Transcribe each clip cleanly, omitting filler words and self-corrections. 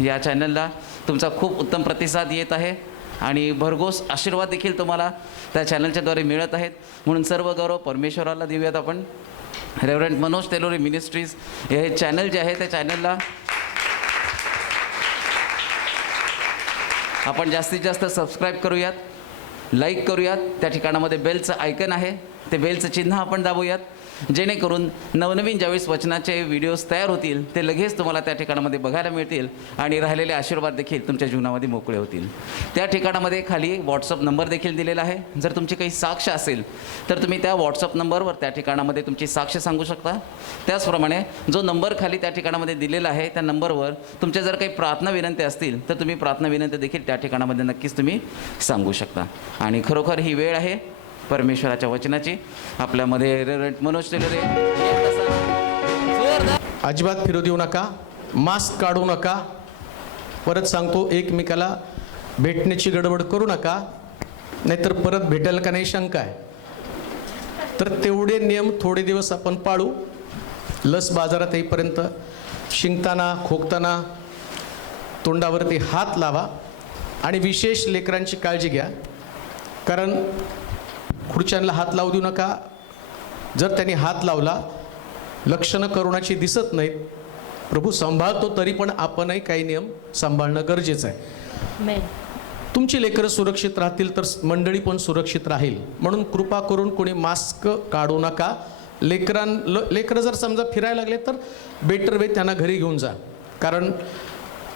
या चॅनलला तुमचा खूप उत्तम प्रतिसाद येत आहे आणि भरघोस आशीर्वाद देखील तुम्हाला त्या चॅनलच्याद्वारे मिळत आहेत. म्हणून सर्व गौरव परमेश्वराला देऊयात आपण. रेव्हरंड मनोज तेलोरी मिनिस्ट्रीज हे चॅनल जे आहे त्या चॅनलला आपण जास्तीत जास्त सबस्क्राईब करूयात, लाईक करूयात. त्या ठिकाणामध्ये बेलचं आयकन आहे, ते बेलचं चिन्ह आपण दाबूयात, जेणेकरून नवनवीन ज्यावेळेस वचनाचे व्हिडिओज तयार होतील ते लगेच तुम्हाला त्या ठिकाणामध्ये बघायला मिळतील आणि राहिलेले आशीर्वाद देखील तुमच्या जीवनामध्ये मोकळे होतील. त्या ठिकाणामध्ये खाली व्हॉट्सअप नंबर देखील दिलेला आहे. जर तुमची काही साक्ष असेल तर तुम्ही त्या व्हॉट्सअप नंबरवर त्या ठिकाणामध्ये तुमची साक्ष सांगू शकता. त्याचप्रमाणे जो नंबर खाली त्या ठिकाणामध्ये दिलेला आहे त्या नंबरवर तुमच्या जर काही प्रार्थना विनंती असतील तर तुम्ही प्रार्थना विनंती देखील त्या ठिकाणामध्ये नक्कीच तुम्ही सांगू शकता. आणि खरोखर ही वेळ आहे परमेश्वराच्या वचनाची. आपल्यामध्ये रेव्हरंड मनोज तेलोरे अजिबात फिरू देऊ नका, मास्क काढू नका. परत सांगतो, एकमेकाला भेटण्याची गडबड करू नका, नाहीतर परत भेटेल का नाही शंका आहे. तर तेवढे नियम थोडे दिवस आपण पाळू. लस बाजारात येईपर्यंत शिंकताना खोकताना तोंडावरती हात लावा आणि विशेष लेकरांची काळजी घ्या, कारण खुर्च्यांना हात लावू देऊ नका. जर त्यांनी हात लावला, लक्षणं करोनाची दिसत नाहीत, प्रभू सांभाळतो, तरी पण आपणही काही नियम सांभाळणं गरजेचं आहे. तुमची लेकरं सुरक्षित राहतील तर मंडळी पण सुरक्षित राहील. म्हणून कृपा करून कोणी मास्क काढू नका. लेकरं जर समजा फिरायला लागले तर बेटर वे त्यांना घरी घेऊन जा, कारण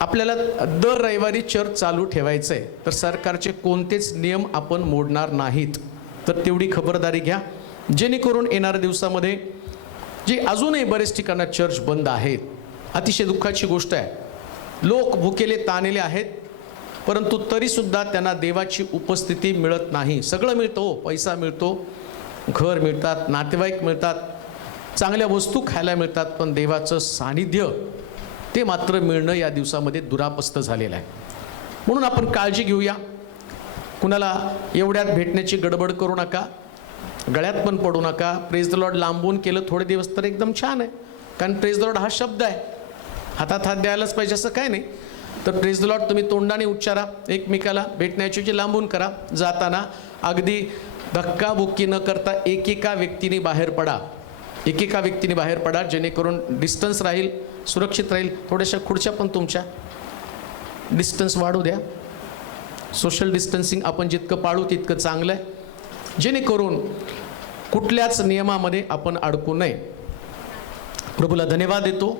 आपल्याला दर रविवारी चर्च चालू ठेवायचं आहे. तर सरकारचे कोणतेच नियम आपण मोडणार नाहीत. तर तेवढी खबरदारी घ्या, जेणेकरून येणाऱ्या दिवसामध्ये जे अजूनही बरेच ठिकाणं चर्च बंद आहेत. अतिशय दुःखाची गोष्ट आहे. लोक भुकेले ताणलेले आहेत, परंतु तरीसुद्धा त्यांना देवाची उपस्थिती मिळत नाही. सगळं मिळतं हो, पैसा मिळतो, घर मिळतात, नातेवाईक मिळतात, चांगल्या वस्तू खायला मिळतात, पण देवाचं सानिध्य ते मात्र मिळणं या दिवसामध्ये दुरापस्त झालेलं आहे. म्हणून आपण काळजी घेऊया. कुणाला एवढ्यात भेटण्याची गडबड करू नका, गळ्यात पण पडू नका. प्रेज द लॉर्ड लांबून केलं थोडे दिवस तर एकदम छान आहे, कारण प्रेज द लॉर्ड हा शब्द आहे, हातात हात द्यायलाच पाहिजे असं काय नाही. तर प्रेज द लॉर्ड तुम्ही तोंडाने उच्चारा, एकमेकाला भेटण्याची जी लांबून करा. जाताना अगदी धक्काबुक्की न करता एकेका व्यक्तीने बाहेर पडा, जेणेकरून डिस्टन्स राहील, सुरक्षित राहील. थोड्याशा खुर्च्या पण तुमच्या डिस्टन्स वाढू द्या. सोशल डिस्टन्सिंग आपण जितकं पाळू तितकं चांगलं आहे, जेणेकरून कुठल्याच नियमामध्ये आपण अडकू नये. प्रभूला धन्यवाद देतो.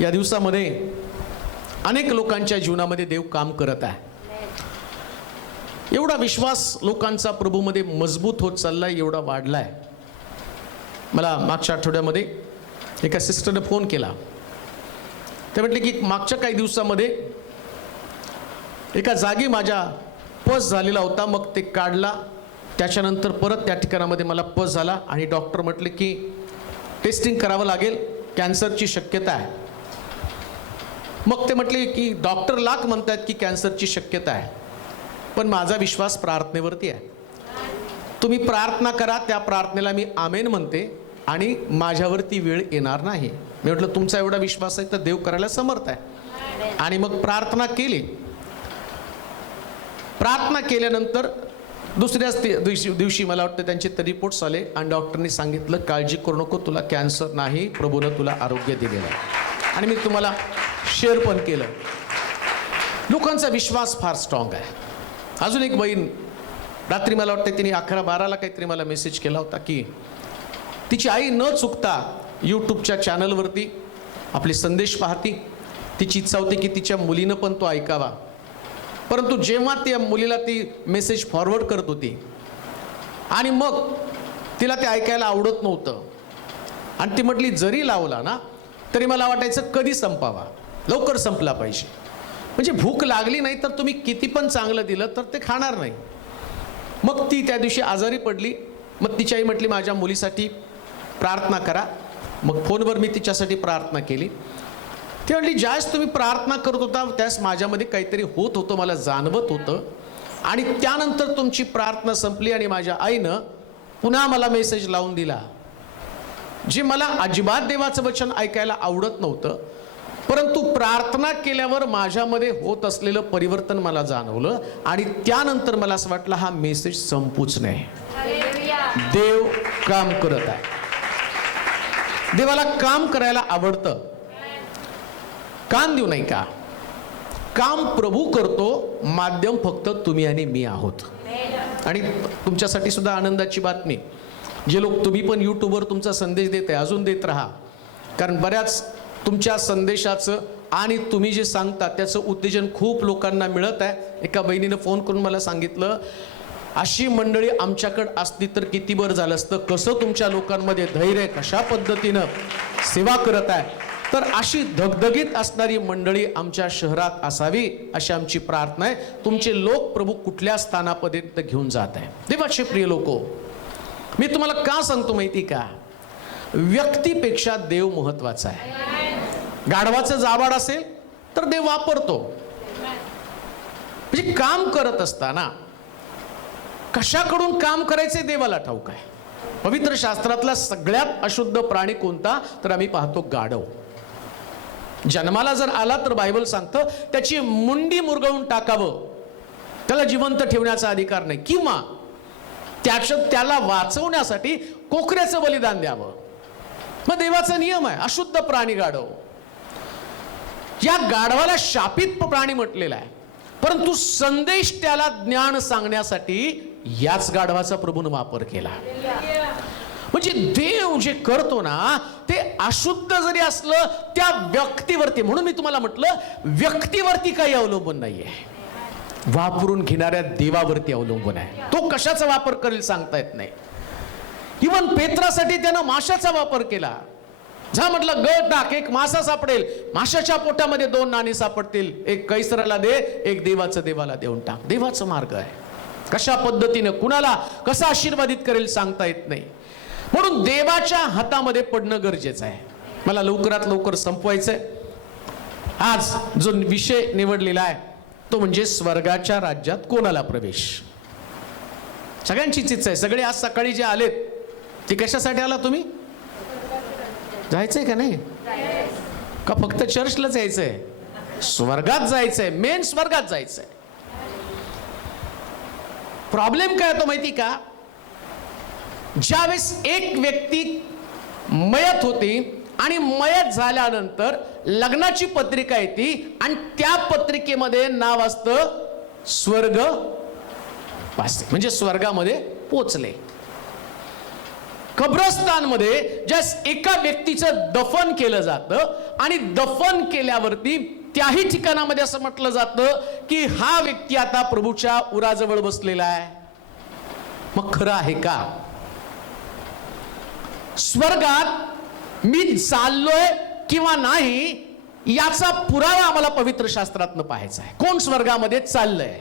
या दिवसामध्ये अनेक लोकांच्या जीवनामध्ये देव काम करत आहे. एवढा विश्वास लोकांचा प्रभूमध्ये मजबूत होत चाललाय, एवढा वाढलाय. मला मागच्या आठवड्यामध्ये एका सिस्टरने फोन केला. ते म्हटले की मागच्या काही दिवसामध्ये एका जागी माझ्या पस झालेला होता, मग ते काढला, त्याच्यानंतर परत त्या ठिकाणामध्ये मला पस झाला आणि डॉक्टर म्हटले की टेस्टिंग करावं लागेल, कॅन्सरची शक्यता आहे. मग ते म्हटले की डॉक्टर लाख म्हणतात की कॅन्सरची शक्यता आहे, पण माझा विश्वास प्रार्थनेवरती आहे. तुम्ही प्रार्थना करा, त्या प्रार्थनेला मी आमेन म्हणते आणि माझ्यावरती वेळ येणार नाही. मी म्हटलं तुमचा एवढा विश्वास आहे तर देव करायला समर्थ आहे. आणि मग प्रार्थना केली. प्रार्थना केल्यानंतर दुसऱ्याच दिवशी मला वाटतं त्यांचे रिपोर्ट्स आले आणि डॉक्टरनी सांगितलं काळजी करू नको, तुला कॅन्सर नाही, प्रभूनं तुला आरोग्य दिलेलं आहे. आणि मी तुम्हाला शेअर पण केलं. लोकांचा विश्वास फार स्ट्रॉंग आहे. अजून एक बहीण रात्री मला वाटतं तिने 11-12ला काहीतरी मला मेसेज केला होता की तिची आई न चुकता यूट्यूबच्या चॅनलवरती आपले संदेश पाहती. तिची इच्छा होती की तिच्या मुलीनं पण तो ऐकावा, परंतु जेव्हा त्या मुलीला ती मेसेज फॉरवर्ड करत होती आणि मग तिला ते ऐकायला आवडत नव्हतं आणि ती म्हटली जरी लावला ना तरी मला वाटायचं कधी संपावा, लवकर संपला पाहिजे. म्हणजे भूक लागली नाही तर तुम्ही किती पण चांगलं दिलं तर ते खाणार नाही. मग ती त्या दिवशी आजारी पडली. मग तिची आई म्हटली माझ्या मुलीसाठी प्रार्थना करा. मग फोनवर मी तिच्यासाठी प्रार्थना केली. ती म्हटली ज्यावेळेस तुम्ही प्रार्थना करत होता त्यावेळेस माझ्यामध्ये काहीतरी होत होतं, मला जाणवत होतं. आणि त्यानंतर तुमची प्रार्थना संपली आणि माझ्या आईनं पुन्हा मला मेसेज लावून दिला, जे मला अजिबात देवाचं वचन ऐकायला आवडत नव्हतं, परंतु प्रार्थना केल्यावर माझ्यामध्ये होत असलेलं परिवर्तन मला जाणवलं आणि त्यानंतर मला असं वाटलं हा मेसेज संपूच नाही. देव काम करत आहे. देवाला काम करायला आवडतं. कान देऊ नाही का? काम प्रभू करतो, माध्यम फक्त तुम्ही आणि मी आहोत. आणि तुमच्यासाठी सुद्धा आनंदाची बातमी, जे लोक तुम्ही पण यूट्यूबवर तुमचा संदेश देत आहे अजून देत राहा, कारण बऱ्याच तुमच्या संदेशाचं आणि तुम्ही जे सांगता त्याचं उत्तेजन खूप लोकांना मिळत आहे. एका बहिणीनं फोन करून मला सांगितलं, अशी मंडळी आमच्याकडे असती तर किती बरं झालं असतं, कसं तुमच्या लोकांमध्ये धैर्य, कशा पद्धतीनं सेवा करत आहे. तर अशी धगधगीत असणारी मंडळी आमच्या शहरात असावी अशी आमची प्रार्थना आहे. तुमचे लोक प्रभू कुठल्या स्थानापर्यंत घेऊन जात आहे. देवाचे प्रिय लोको, मी तुम्हाला का सांगतो माहिती का? व्यक्तीपेक्षा देव महत्वाचा आहे. गाढवाचं जाबाड असेल तर देव वापरतो. म्हणजे काम करत असताना कशाकडून काम करायचे देवाला ठाऊक आहे. पवित्र शास्त्रातला सगळ्यात अशुद्ध प्राणी कोणता तर आम्ही पाहतो गाढव. जन्माला जर आला तर बायबल सांगतं त्याची मुंडी मुरगळून टाकावं, त्याला जिवंत ठेवण्याचा अधिकार नाही, किंवा त्याला वाचवण्यासाठी कोकऱ्याचं बलिदान द्यावं. मग देवाचा नियम आहे अशुद्ध प्राणी गाढव. या गाढवाला शापित प्राणी म्हटलेला आहे, परंतु संदेश त्याला ज्ञान सांगण्यासाठी याच गाढवाचा प्रभूने वापर केला. म्हणजे देव जे करतो ना ते अशुद्ध जरी असलं त्या व्यक्तीवरती, म्हणून मी तुम्हाला म्हटलं व्यक्तीवरती काही अवलंबून नाहीये, वापरून घेणाऱ्या देवावरती अवलंबून आहे. तो कशाचा वापर करेल सांगता येत नाही. इवन पेत्रासाठी त्यानं माशाचा वापर केला. जा म्हटलं गळ टाक, एक मासा सापडेल, माशाच्या पोटामध्ये 2 नाणी सापडतील, एक कैसराला दे, एक देवाला देऊन टाक. देवाचा मार्ग आहे. कशा पद्धतीने कुणाला कसा आशीर्वादित करेल सांगता येत नाही. म्हणून देवाच्या हातामध्ये पडणं गरजेचं आहे. मला लवकरात लवकर संपवायचंय. आज जो विषय निवडलेला आहे तो म्हणजे स्वर्गाच्या राज्यात कोणाला प्रवेश. सगळ्यांचीच इच्छा आहे. सगळे आज सकाळी जे आलेत ते कशासाठी आला? तुम्ही जायचंय का नाही? का फक्त चर्चलाच यायचंय? स्वर्गात जायचंय, मेन स्वर्गात जायचंय. प्रॉब्लेम काय होतो माहिती का? ज्यावेळेस एक व्यक्ती मयत होती आणि मयत झाल्यानंतर लग्नाची पत्रिका येते आणि त्या पत्रिकेमध्ये नाव असतं स्वर्ग वासी, म्हणजे स्वर्गामध्ये पोचले. कब्रस्तानमध्ये ज्या एका व्यक्तीचं दफन केलं जातं आणि दफन केल्यावरती त्याही ठिकाणामध्ये असं म्हटलं जातं की हा व्यक्ती आता प्रभूच्या उराजवळ बसलेला आहे. मग खरं आहे का? स्वर्गात मी चाललोय किंवा नाही याचा पुरावा आम्हाला पवित्र शास्त्रातनं पाहायचा आहे. कोण स्वर्गामध्ये चाललंय?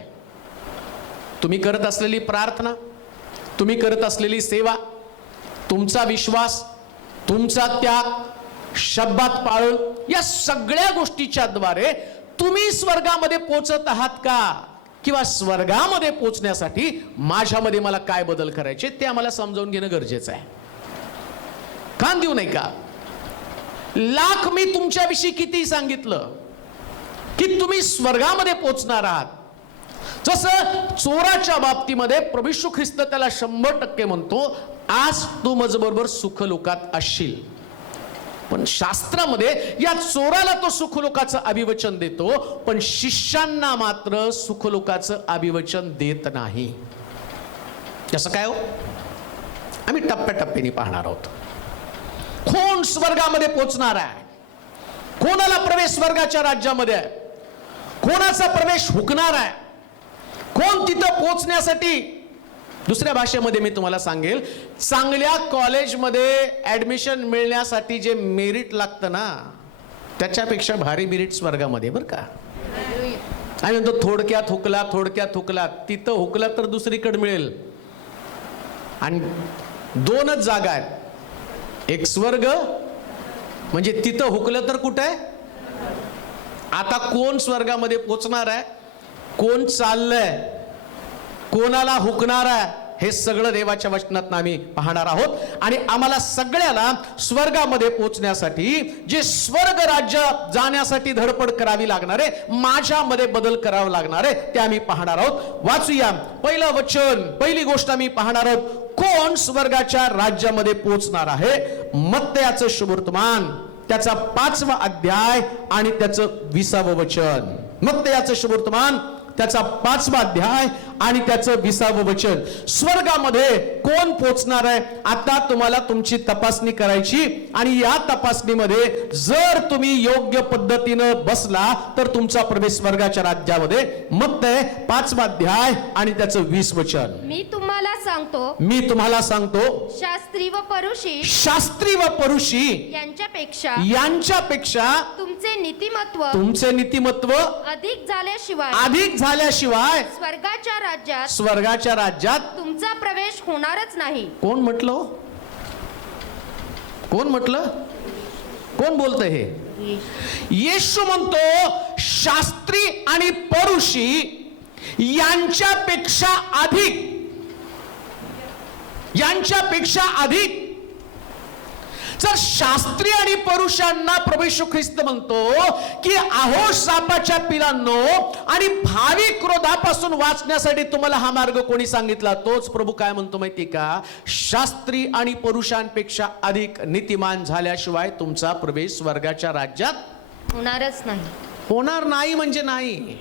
तुम्ही करत असलेली प्रार्थना, तुम्ही करत असलेली सेवा, तुमचा विश्वास, तुमचा त्याग, शब्दात पाळून, या सगळ्या गोष्टीच्या द्वारे तुम्ही स्वर्गामध्ये पोचत आहात का? किंवा स्वर्गामध्ये पोचण्यासाठी माझ्यामध्ये मला काय बदल करायचे ते आम्हाला समजावून घेणं गरजेचं आहे. कान देऊ नाही का? लाख मी तुमच्याविषयी किती सांगितलं की तुम्ही स्वर्गामध्ये पोचणार आहात. जसं चोराच्या बाबतीमध्ये प्रभू येशू ख्रिस्त त्याला 100% म्हणतो, आज तू माझ्याबरोबर सुखलोकात असशील. पण शास्त्रामध्ये या चोराला तो सुखलोकाचं अभिवचन देतो, पण शिष्यांना मात्र सुखलोकाचं अभिवचन देत नाही. कसं काय हो? आम्ही टप्प्याटप्प्याने पाहणार आहोत. कोण स्वर्गामध्ये पोचणार आहे? कोणाला प्रवेश स्वर्गाच्या राज्यामध्ये आहे? कोणाचा प्रवेश हुकणार आहे? कोण तिथं पोचण्यासाठी, दुसऱ्या भाषेमध्ये मी तुम्हाला सांगेल, चांगल्या कॉलेजमध्ये ऍडमिशन मिळण्यासाठी जे मेरिट लागतं ना त्याच्यापेक्षा भारी मेरिट स्वर्गामध्ये, बरं का? आणि म्हणतो थोडक्यात हुकला, थोडक्यात हुकला, तिथं हुकला तर दुसरीकडे मिळेल. आणि 2च जागा आहेत, एक स्वर्ग म्हणजे तिथं हुकलं तर कुठे आहे? आता कोण स्वर्गामध्ये पोचणार आहे? कोण चाललंय? कोणाला हुकणार आहे? हे सगळं देवाच्या वचनात आम्ही पाहणार आहोत. आणि आम्हाला सगळ्याला स्वर्गामध्ये पोहोचण्यासाठी जे स्वर्ग राज्य जाण्यासाठी धडपड करावी लागणार आहे, माझ्यामध्ये बदल करावा लागणार आहे, ते आम्ही पाहणार आहोत. वाचूया पहिलं वचन. पहिली गोष्ट आम्ही पाहणार आहोत, कोण स्वर्गाच्या राज्यामध्ये पोहोचणार आहे. मत्तयाचं शुभवर्तमान त्याचा 5वा अध्याय आणि त्याचं 20वे वचन. मत्तयाचं शुभवर्तमान त्याचा 5वा अध्याय आणि त्याचं 20वे वचन. स्वर्गामध्ये कोण पोहोचणार आहे, आता तुम्हाला तुमची तपासणी करायची. आणि या तपासणीमध्ये जर तुम्ही योग्य पद्धतीनं बसला तर तुमचा प्रवेश स्वर्गाच्या राज्यामध्ये. मत्तय 5वा अध्याय आणि त्याचं 20 वचन. मी तुम्हाला सांगतो शास्त्री व परुषी यांच्यापेक्षा तुमचे नीतिमत्व अधिक झाल्याशिवाय स्वर्गाच्या राज्यात तुमचा प्रवेश होणारच नाही. कोण म्हटलं? कोण बोलतंय हे? येशू म्हणतो शास्त्री आणि परुषी यांच्यापेक्षा अधिक. जर शास्त्री आणि पुरुषांना प्रभू येशू ख्रिस्त म्हणतो की अहो सापाच्या पिलांनो, आणि भावी क्रोधापासून वाचण्यासाठी तुम्हाला हा मार्ग कोणी सांगितला, तोच प्रभू काय म्हणतो माहिती का, शास्त्री आणि पुरुषांपेक्षा अधिक नीतिमान झाल्याशिवाय तुमचा प्रवेश स्वर्गाच्या राज्यात होणार नाही. म्हणजे नाही.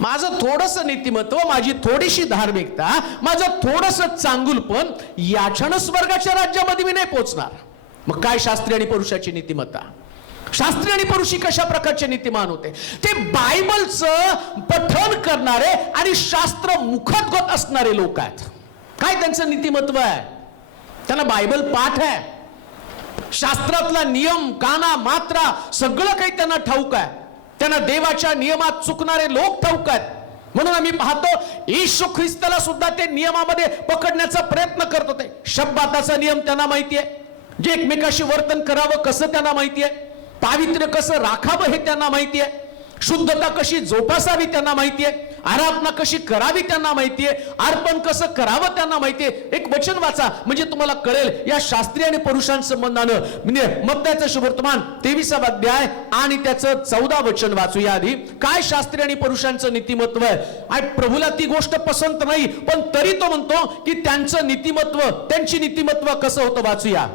माझं थोडंसं नीतिमत्व, माझी थोडीशी धार्मिकता, माझं थोडंसं चांगुलपण, याच्यानं स्वर्गाच्या राज्यामध्ये मी नाही पोहोचणार. मग काय शास्त्री आणि पुरुषाची नीतिमत्ता? शास्त्री आणि पुरुषी कशा प्रकारचे नीतिमान होते? ते बायबलचं पठण करणारे आणि शास्त्र मुखगत असणारे लोक आहेत. काय त्यांचं नीतिमत्व आहे? त्यांना बायबल पाठ आहे, शास्त्रातला नियम, काना, मात्रा सगळं काही त्यांना ठाऊक आहे. त्यांना देवाच्या नियमात चुकणारे लोक ठाऊक आहेत. म्हणून आम्ही पाहतो येशू ख्रिस्ताला सुद्धा ते नियमामध्ये पकडण्याचा प्रयत्न करत होते. शब्बाताचा नियम त्यांना माहिती आहे, जे एकमेकाशी वर्तन करावं कसं त्यांना माहिती आहे, पावित्र्य कसं राखावं हे त्यांना माहिती आहे, शुद्धता कशी जोपासावी त्यांना माहिती आहे, आराधना कशी करावी त्यांना माहिती आहे, अर्पण कसं करावं त्यांना माहिती आहे. एक वचन वाचा म्हणजे तुम्हाला कळेल या शास्त्री आणि पुरुषांसंबंधानं. म्हणजे मत्तयाचं शुभवर्तमान 23वा अध्याय आणि त्याचं 14 वचन वाचूया आधी. काय शास्त्री आणि पुरुषांचं नीतिमत्व आहे. आणि प्रभूला ती गोष्ट पसंत नाही, पण तरी तो म्हणतो की त्यांचं नीतिमत्व, त्यांची नीतिमत्व कसं होतं. वाचूया.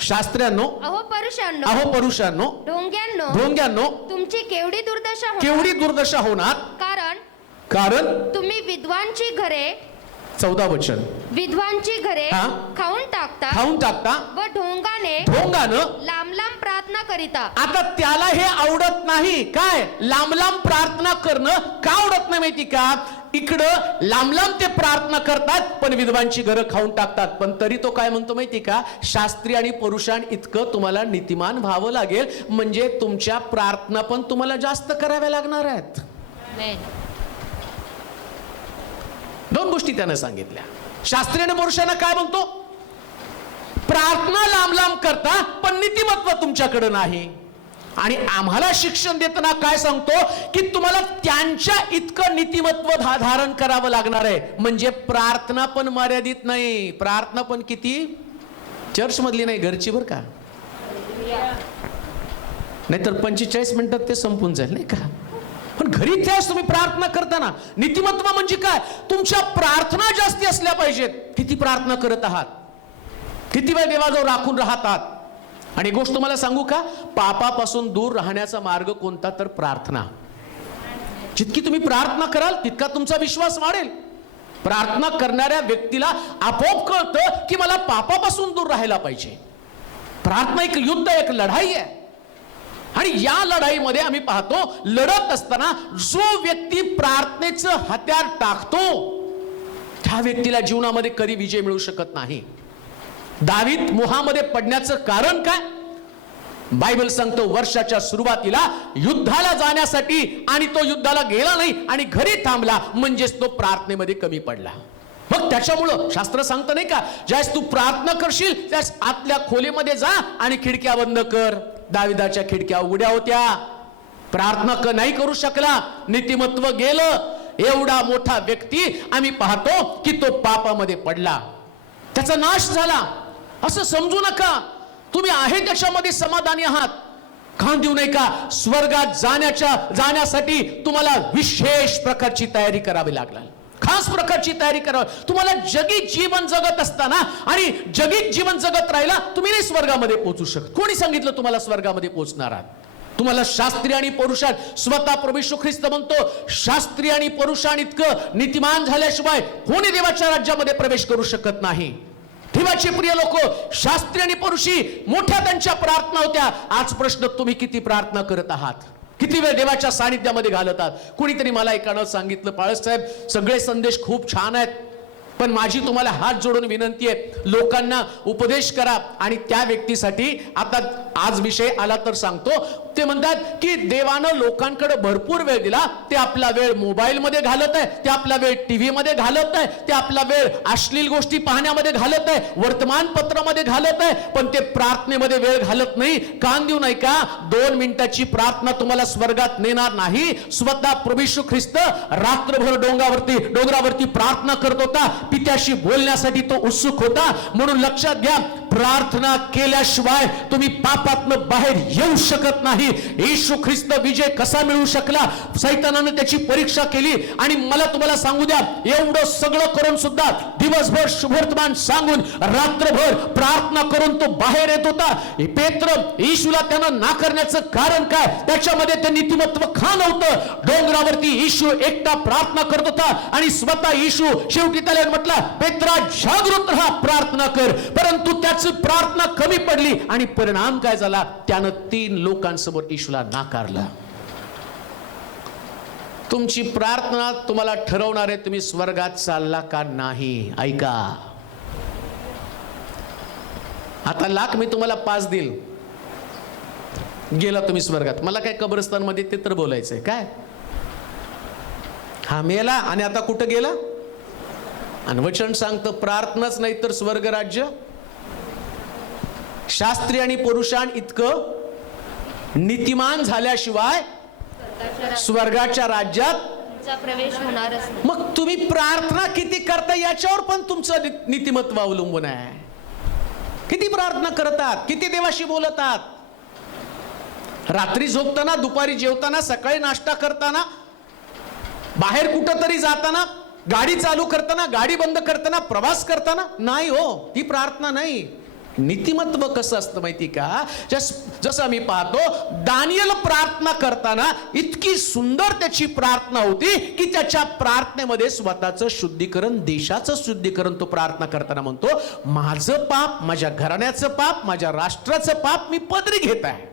शास्त्रांनो, अहो पुरुषांनो, ढोंग्यांनो, तुमची केवढी दुर्दशा होणार. कारण तुम्ही विद्वांची घरे 14 वचन खाऊन टाकता व ढोंगानं लांब प्रार्थना करिता. आता त्याला हे आवडत नाही. काय लांब प्रार्थना करणं का आवडत नाही माहिती का? इकडं लांब ते प्रार्थना करतात पण विद्वांची घरं खाऊन टाकतात. पण तरी तो काय म्हणतो माहिती का? शास्त्री आणि पुरुषां इतकं तुम्हाला नीतिमान व्हावं लागेल, म्हणजे तुमच्या प्रार्थना पण तुम्हाला जास्त कराव्या लागणार आहेत. दोन गोष्टी त्याने सांगितल्या. शास्त्री आणि पुरुषांना काय म्हणतो? प्रार्थना लांब करता पण नीतिमत्व तुमच्याकडे नाही. आणि आम्हाला शिक्षण देताना काय सांगतो की तुम्हाला त्यांच्या इतकं नीतिमत्व धारण करावं लागणार आहे. म्हणजे प्रार्थना पण मर्यादित नाही, प्रार्थना पण किती? चर्च मधली नाही, घरची बरं का. नाहीतर 45 मिनिटात ते संपून जाईल नाही का. पण घरी त्याच तुम्ही प्रार्थना करताना नीतिमत्व म्हणजे काय? तुमच्या प्रार्थना जास्ती असल्या पाहिजेत. किती प्रार्थना करत आहात, किती वेळ देवाजवळ राखून राहतात. आणि गोष्ट तुम्हाला सांगू का, पापापासून दूर राहण्याचा मार्ग कोणता? तर प्रार्थना. जितकी तुम्ही प्रार्थना कराल तितका तुमचा विश्वास वाढेल. प्रार्थना करणाऱ्या व्यक्तीला आपोआप कळतं की मला पापापासून दूर राहायला पाहिजे. प्रार्थना एक युद्ध, एक लढाई आहे. आणि या लढाईमध्ये आम्ही पाहतो लढत असताना जो व्यक्ती प्रार्थनेचं हत्यार टाकतो त्या व्यक्तीला जीवनामध्ये कधी विजय मिळू शकत नाही. दावीद मोहामध्ये पडण्याचं कारण काय? बायबल सांगतो वर्षाच्या सुरुवातीला युद्धाला जाण्यासाठी आणि तो युद्धाला गेला नाही आणि घरी थांबला, म्हणजेच तो प्रार्थनेमध्ये कमी पडला. मग त्याच्यामुळं शास्त्र सांगतं नाही का, ज्यास तू प्रार्थना करशील त्यास आतल्या खोलीमध्ये जा आणि खिडक्या बंद कर. दाविदाच्या खिडक्या उघड्या होत्या, प्रार्थना नाही करू शकला, नीतिमत्व गेलं. एवढा मोठा व्यक्ती आम्ही पाहतो की तो पापामध्ये पडला, त्याचा नाश झाला. असं समजू नका. तुम्ही आहे त्याच्यामध्ये समाधानी आहात. का देऊ नये का? स्वर्गात जाण्यासाठी तुम्हाला विशेष प्रकारची तयारी करावी लागणार, खास प्रकारची तयारी करावी. तुम्हाला जगीत जीवन जगत असताना आणि जगीत जीवन जगत राहिला तुम्ही नाही स्वर्गामध्ये पोहोचू शकत. कोणी सांगितलं तुम्हाला स्वर्गामध्ये पोहोचणार आहात? तुम्हाला शास्त्री आणि पुरुषां, स्वतः प्रभू येशू ख्रिस्त म्हणतो शास्त्री आणि पुरुषां इतकं नीतिमान झाल्याशिवाय कोणी देवाच्या राज्यामध्ये प्रवेश करू शकत नाही. देवाचे प्रिय लोक, शास्त्री आणि पुरुषी मोठ्या त्यांच्या प्रार्थना होत्या. आज प्रश्न, तुम्ही किती प्रार्थना करत आहात? किती वेळ देवाच्या सानिध्यामध्ये घालत आहात? कुणीतरी मला एकानं सांगितलं, पाळस साहेब सगळे संदेश खूप छान आहेत, पण माझी तुम्हाला हात जोडून विनंती आहे, लोकांना उपदेश करा. आणि त्या व्यक्तीसाठी आता आज विषय आला तर सांगतो. ते म्हणतात की देवानं लोकांकडे भरपूर वेळ दिला, ते आपला वेळ मोबाईल मध्ये घालत आहे, ते आपला वेळ टीव्ही मध्ये घालत आहे, ते आपला वेळ अश्लील गोष्टी पाहण्यामध्ये घालत आहे, वर्तमानपत्रामध्ये घालत आहे, पण ते प्रार्थनेमध्ये वेळ घालत नाही. कान देऊ नाही का? 2 मिनिटाची प्रार्थना तुम्हाला स्वर्गात नेणार नाही. स्वतः प्रभू येशू ख्रिस्त रात्रभर डोंगरावरती प्रार्थना करत होता. पित्याशी बोलण्यासाठी तो उत्सुक होता. म्हणून लक्षात घ्या, प्रार्थना केल्याशिवाय तुम्ही पापातनं बाहेर येऊ शकत नाही. येशू ख्रिस्त विजय कसा मिळू शकला? सैतानाने त्याची परीक्षा केली. आणि मला तुम्हाला सांगू द्या, एवढं सगळं करून सुद्धा दिवसभर शुभवर्तमान सांगून रात्रभर प्रार्थना करून तो बाहेर येत होता. पेत्र येशूला त्यानं नाकारण्याचं कारण काय? त्याच्यामध्ये ते नीतिमत्व का नव्हतं. डोंगरावरती येशू एकटा प्रार्थना करत होता आणि स्वतः येशू शेवटी त्याला म्हटला, पेत्रा जागृत राहा, प्रार्थना कर. परंतु त्याची प्रार्थना कमी पडली आणि परिणाम काय झाला? त्यानं 3 लोकांसमोर येशूला नाकारलं. तुमची प्रार्थना तुम्हाला ठरवणार आहे तुम्ही स्वर्गात चालला का नाही. ऐका, आता लाख मी तुम्हाला 5 देईल, गेला तुम्ही स्वर्गात. मला काय कब्रस्तान मध्ये ते तर बोलायचंय काय? हा मेला आणि आता कुठं गेला? आणि वचन सांगतं प्रार्थनाच नाही तर स्वर्ग राज्य. शास्त्री आणि पुरुषां इतकं नीतिमान झाल्याशिवाय स्वर्गाच्या राज्यात प्रवेश होणारच नाही. मग तुम्ही प्रार्थना किती करता याच्यावर पण तुमचं नीतिमत्व अवलंबून आहे. किती प्रार्थना करतात, किती देवाशी बोलतात, रात्री झोपताना, दुपारी जेवताना, सकाळी नाश्ता करताना, बाहेर कुठं तरी जाताना, गाडी चालू करताना, गाडी बंद करताना, प्रवास करताना. नाही हो, ती प्रार्थना नाही. नीतिमत्व कसं असतं माहिती का? जसं आम्ही पाहतो, दानियल प्रार्थना करताना इतकी सुंदर त्याची प्रार्थना होती की त्याच्या प्रार्थनेमध्ये स्वतःचं शुद्धीकरण, देशाचं शुद्धीकरण तो प्रार्थना करताना म्हणतो, माझं पाप, माझ्या घराण्याचं पाप, माझ्या राष्ट्राचं पाप मी पदरी घेत आहे.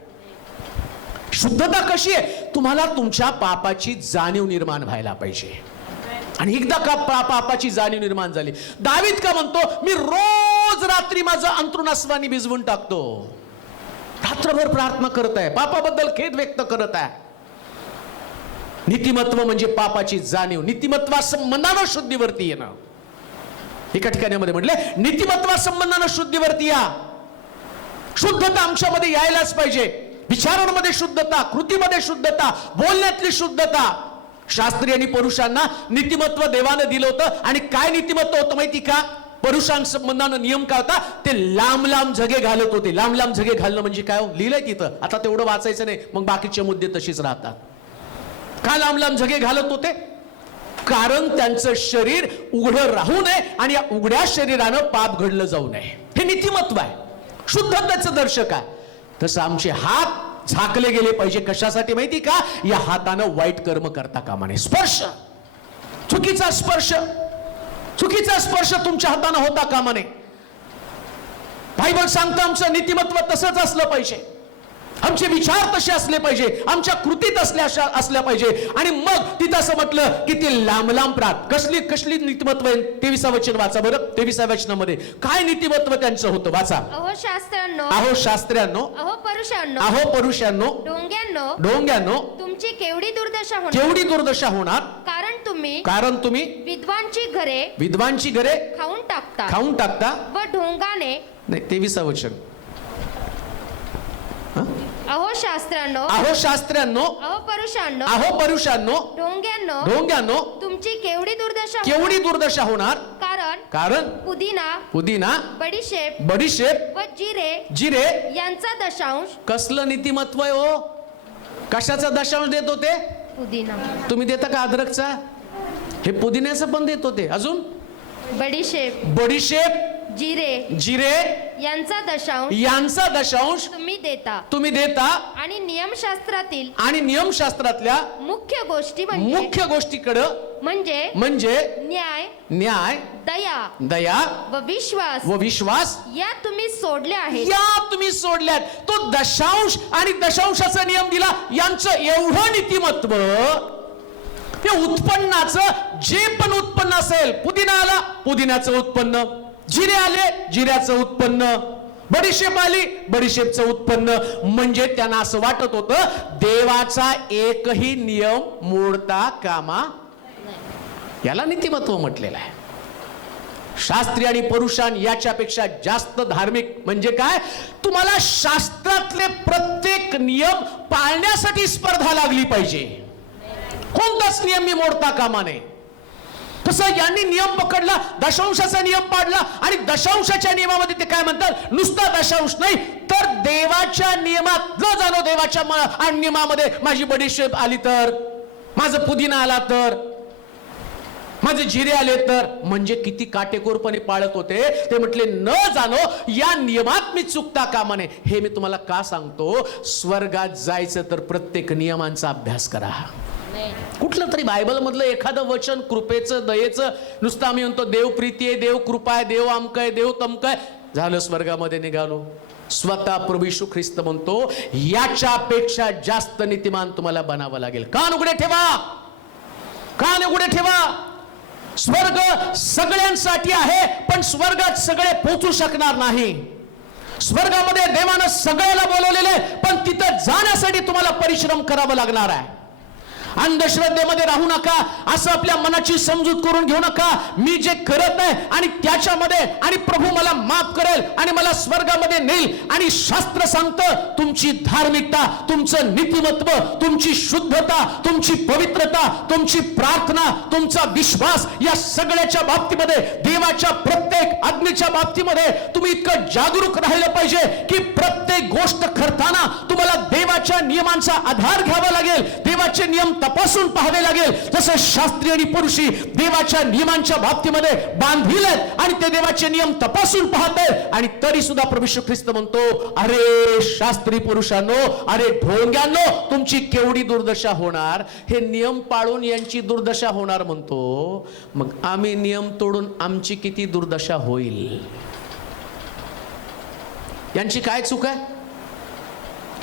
शुद्धता कशी आहे? तुम्हाला तुमच्या पापाची जाणीव निर्माण व्हायला पाहिजे. आणि एकदा का पापाची जाणीव निर्माण झाली, दावीद का म्हणतो, मी रोज रात्री माझं अंथरूण अस्वानी भिजवून टाकतो. रात्रभर प्रार्थना करत आहे, पापाबद्दल खेद व्यक्त करत आहे. नीतिमत्व म्हणजे पापाची जाणीव. नीतिमत्वासंबंधानं शुद्धीवरती येणं. एका ठिकाणी म्हटले, नीतिमत्वासंबंधानं शुद्धीवरती या. शुद्धता आमच्यामध्ये यायलाच पाहिजे. विचारांमध्ये शुद्धता, कृतीमध्ये शुद्धता, बोलण्यातली शुद्धता. शास्त्री आणि पुरुषांना नीतिमत्व देवानं दिलं होतं. आणि काय नीतिमत्व होतं माहिती का? पुरुषांसंबंधानं नियम काय होता? ते लांब लांब झगे घालत होते. लांब लांब झगे घालणं म्हणजे काय हो? लिहिलंय तिथं. आता तेवढं वाचायचं नाही, मग बाकीचे मुद्दे तशीच राहतात. का लांब लांब झगे घालत होते? कारण त्यांचं शरीर उघडं राहू नये आणि या उघड्या शरीरानं पाप घडलं जाऊ नये. हे नीतिमत्व आहे, शुद्धतेचं दर्शक आहे. तसं आमचे हात झाकले गेले पाहिजे. कशासाठी माहिती का? या हातानं वाईट कर्म करता कामा नये. स्पर्श, चुकीचा स्पर्श, चुकीचा स्पर्श तुमच्या हातानं होता कामा नये. बायबल सांगतं आमचं नीतिमत्व तसंच असलं पाहिजे. आमचे विचार तसे असले पाहिजे, आमच्या कृतीत असल्या पाहिजे. आणि मग तिथं असं म्हटलं की ते लांब लांब प्रात. कसली नीतिमत्व आहे? 23 वचन वाचा बरं. 23 वचनामध्ये काय नीतिमत्व त्यांचं होतं? वाचा. अहो शास्त्रांनो, अहो शास्त्र्यांनो, अहो परुषांनो, अहो परुषांनो, ढोंग्यांनो, ढोंग्यांनो, तुमची केवढी दुर्दशा होणार. केवढी दुर्दशा होणार. कारण तुम्ही विद्वांची घरे खाऊन टाकता व ढोंगाने. नाही, 23 वचन. अहो शास्त्रांनो, अहो शास्त्र्यांनो, अहो परुषांनो, अहो परुषांनो, ढोंग्यांनो, ढोंग्यांनो, तुमची केवढी दुर्दशा केवढी दुर्दशा होणार? कारण पुदिना, बडीशेप व जिरे यांचा दशांश. कसलं नीतिमत्व आहे हो? कशाचा दशांश देत होते? पुदिना. तुम्ही देता का अद्रकचा? हे पुदिन्याचं पण देत होते. अजून बडीशेप जिरे यांचा दशांश तुम्ही देता. आणि नियमशास्त्रातल्या मुख्य गोष्टीकडे म्हणजे न्याय दया व विश्वास या तुम्ही सोडल्यात. तो दशांश आणि दशांशाचा नियम दिला. यांचं एवढं नीतिमत्व, ते उत्पन्नाचं जे पण उत्पन्न असेल, पुदिना आला पुदिन्याचं उत्पन्न, जिरे आले जिऱ्याचं उत्पन्न, बडीशेप आली बडीशेपचं उत्पन्न. म्हणजे त्यांना असं वाटत होतं देवाचा एकही नियम मोडता कामा. याला नीतिमत्व म्हटलेलं आहे. शास्त्री आणि पुरुषान याच्यापेक्षा जास्त धार्मिक म्हणजे काय? तुम्हाला शास्त्रातले प्रत्येक नियम पाळण्यासाठी स्पर्धा लागली पाहिजे. कोणताच नियम मी मोडता कामा नये. तसं यांनी नियम पकडला, दशांशाचा नियम पाडला. आणि दशांशाच्या नियमामध्ये ते काय म्हणतात? नुसता दशांश नाही तर देवाच्या नियमात न जाणो. देवाच्या नियमामध्ये माझी बडीशेप आली तर, माझं पुदिना आला तर, माझे जिरे आले तर. म्हणजे किती काटेकोरपणे पाळत होते. ते म्हटले न जाणो, या नियमात मी चुकता कामा नये. हे मी तुम्हाला का सांगतो? स्वर्गात जायचं तर प्रत्येक नियमांचा अभ्यास करा. कुठलं तरी बायबल मधलं एखादं वचन कृपेचं दयेचं, नुसतं आम्ही म्हणतो देव प्रीती आहे, देव कृपा आहे, देव आमक आहे, देव तमक आहे, झालं स्वर्गामध्ये निघालो. स्वतः प्रभू येशू ख्रिस्त म्हणतो याच्यापेक्षा जास्त नीतिमान तुम्हाला बनावं लागेल. कान उघडे ठेवा. स्वर्ग सगळ्यांसाठी आहे, पण स्वर्गात सगळे पोहोचू शकणार नाही. स्वर्गामध्ये देवानं सगळ्याला बोलवलेले, पण तिथं जाण्यासाठी तुम्हाला परिश्रम करावा लागणार आहे. अंधश्रद्धेमध्ये राहू नका. असं आपल्या मनाची समजूत करून घेऊ नका मी जे करत नाही आणि त्याच्यामध्ये आणि प्रभू मला माफ करेल आणि मला स्वर्गामध्ये नेईल. आणि शास्त्र सांगतं तुमची धार्मिकता, तुमचं नीतिमत्व, तुमची शुद्धता, तुमची पवित्रता, तुमची प्रार्थना, तुमचा विश्वास या सगळ्याच्या बाबतीमध्ये, देवाच्या प्रत्येक आज्ञेच्या बाबतीमध्ये तुम्ही इतकं जागरूक राहिलं पाहिजे की प्रत्येक गोष्ट करताना तुम्हाला देवाच्या नियमांचा आधार घ्यावा लागेल. देवाचे नियम तपासून पाहावे लागेल. जसं शास्त्री आणि पुरुषी देवाच्या नियमांच्या बाबतीमध्ये बांधील आहेत आणि ते देवाचे नियम तपासून पाहत आहेत. आणि तरी सुद्धा प्रभू येशू ख्रिस्त म्हणतो अरे शास्त्री पुरुषांनो, अरे ढोंग्यांनो, तुमची केवढी दुर्दशा होणार. हे नियम पाळून यांची दुर्दशा होणार म्हणतो. मग आम्ही नियम तोडून आमची किती दुर्दशा होईल. यांची काय चूक आहे?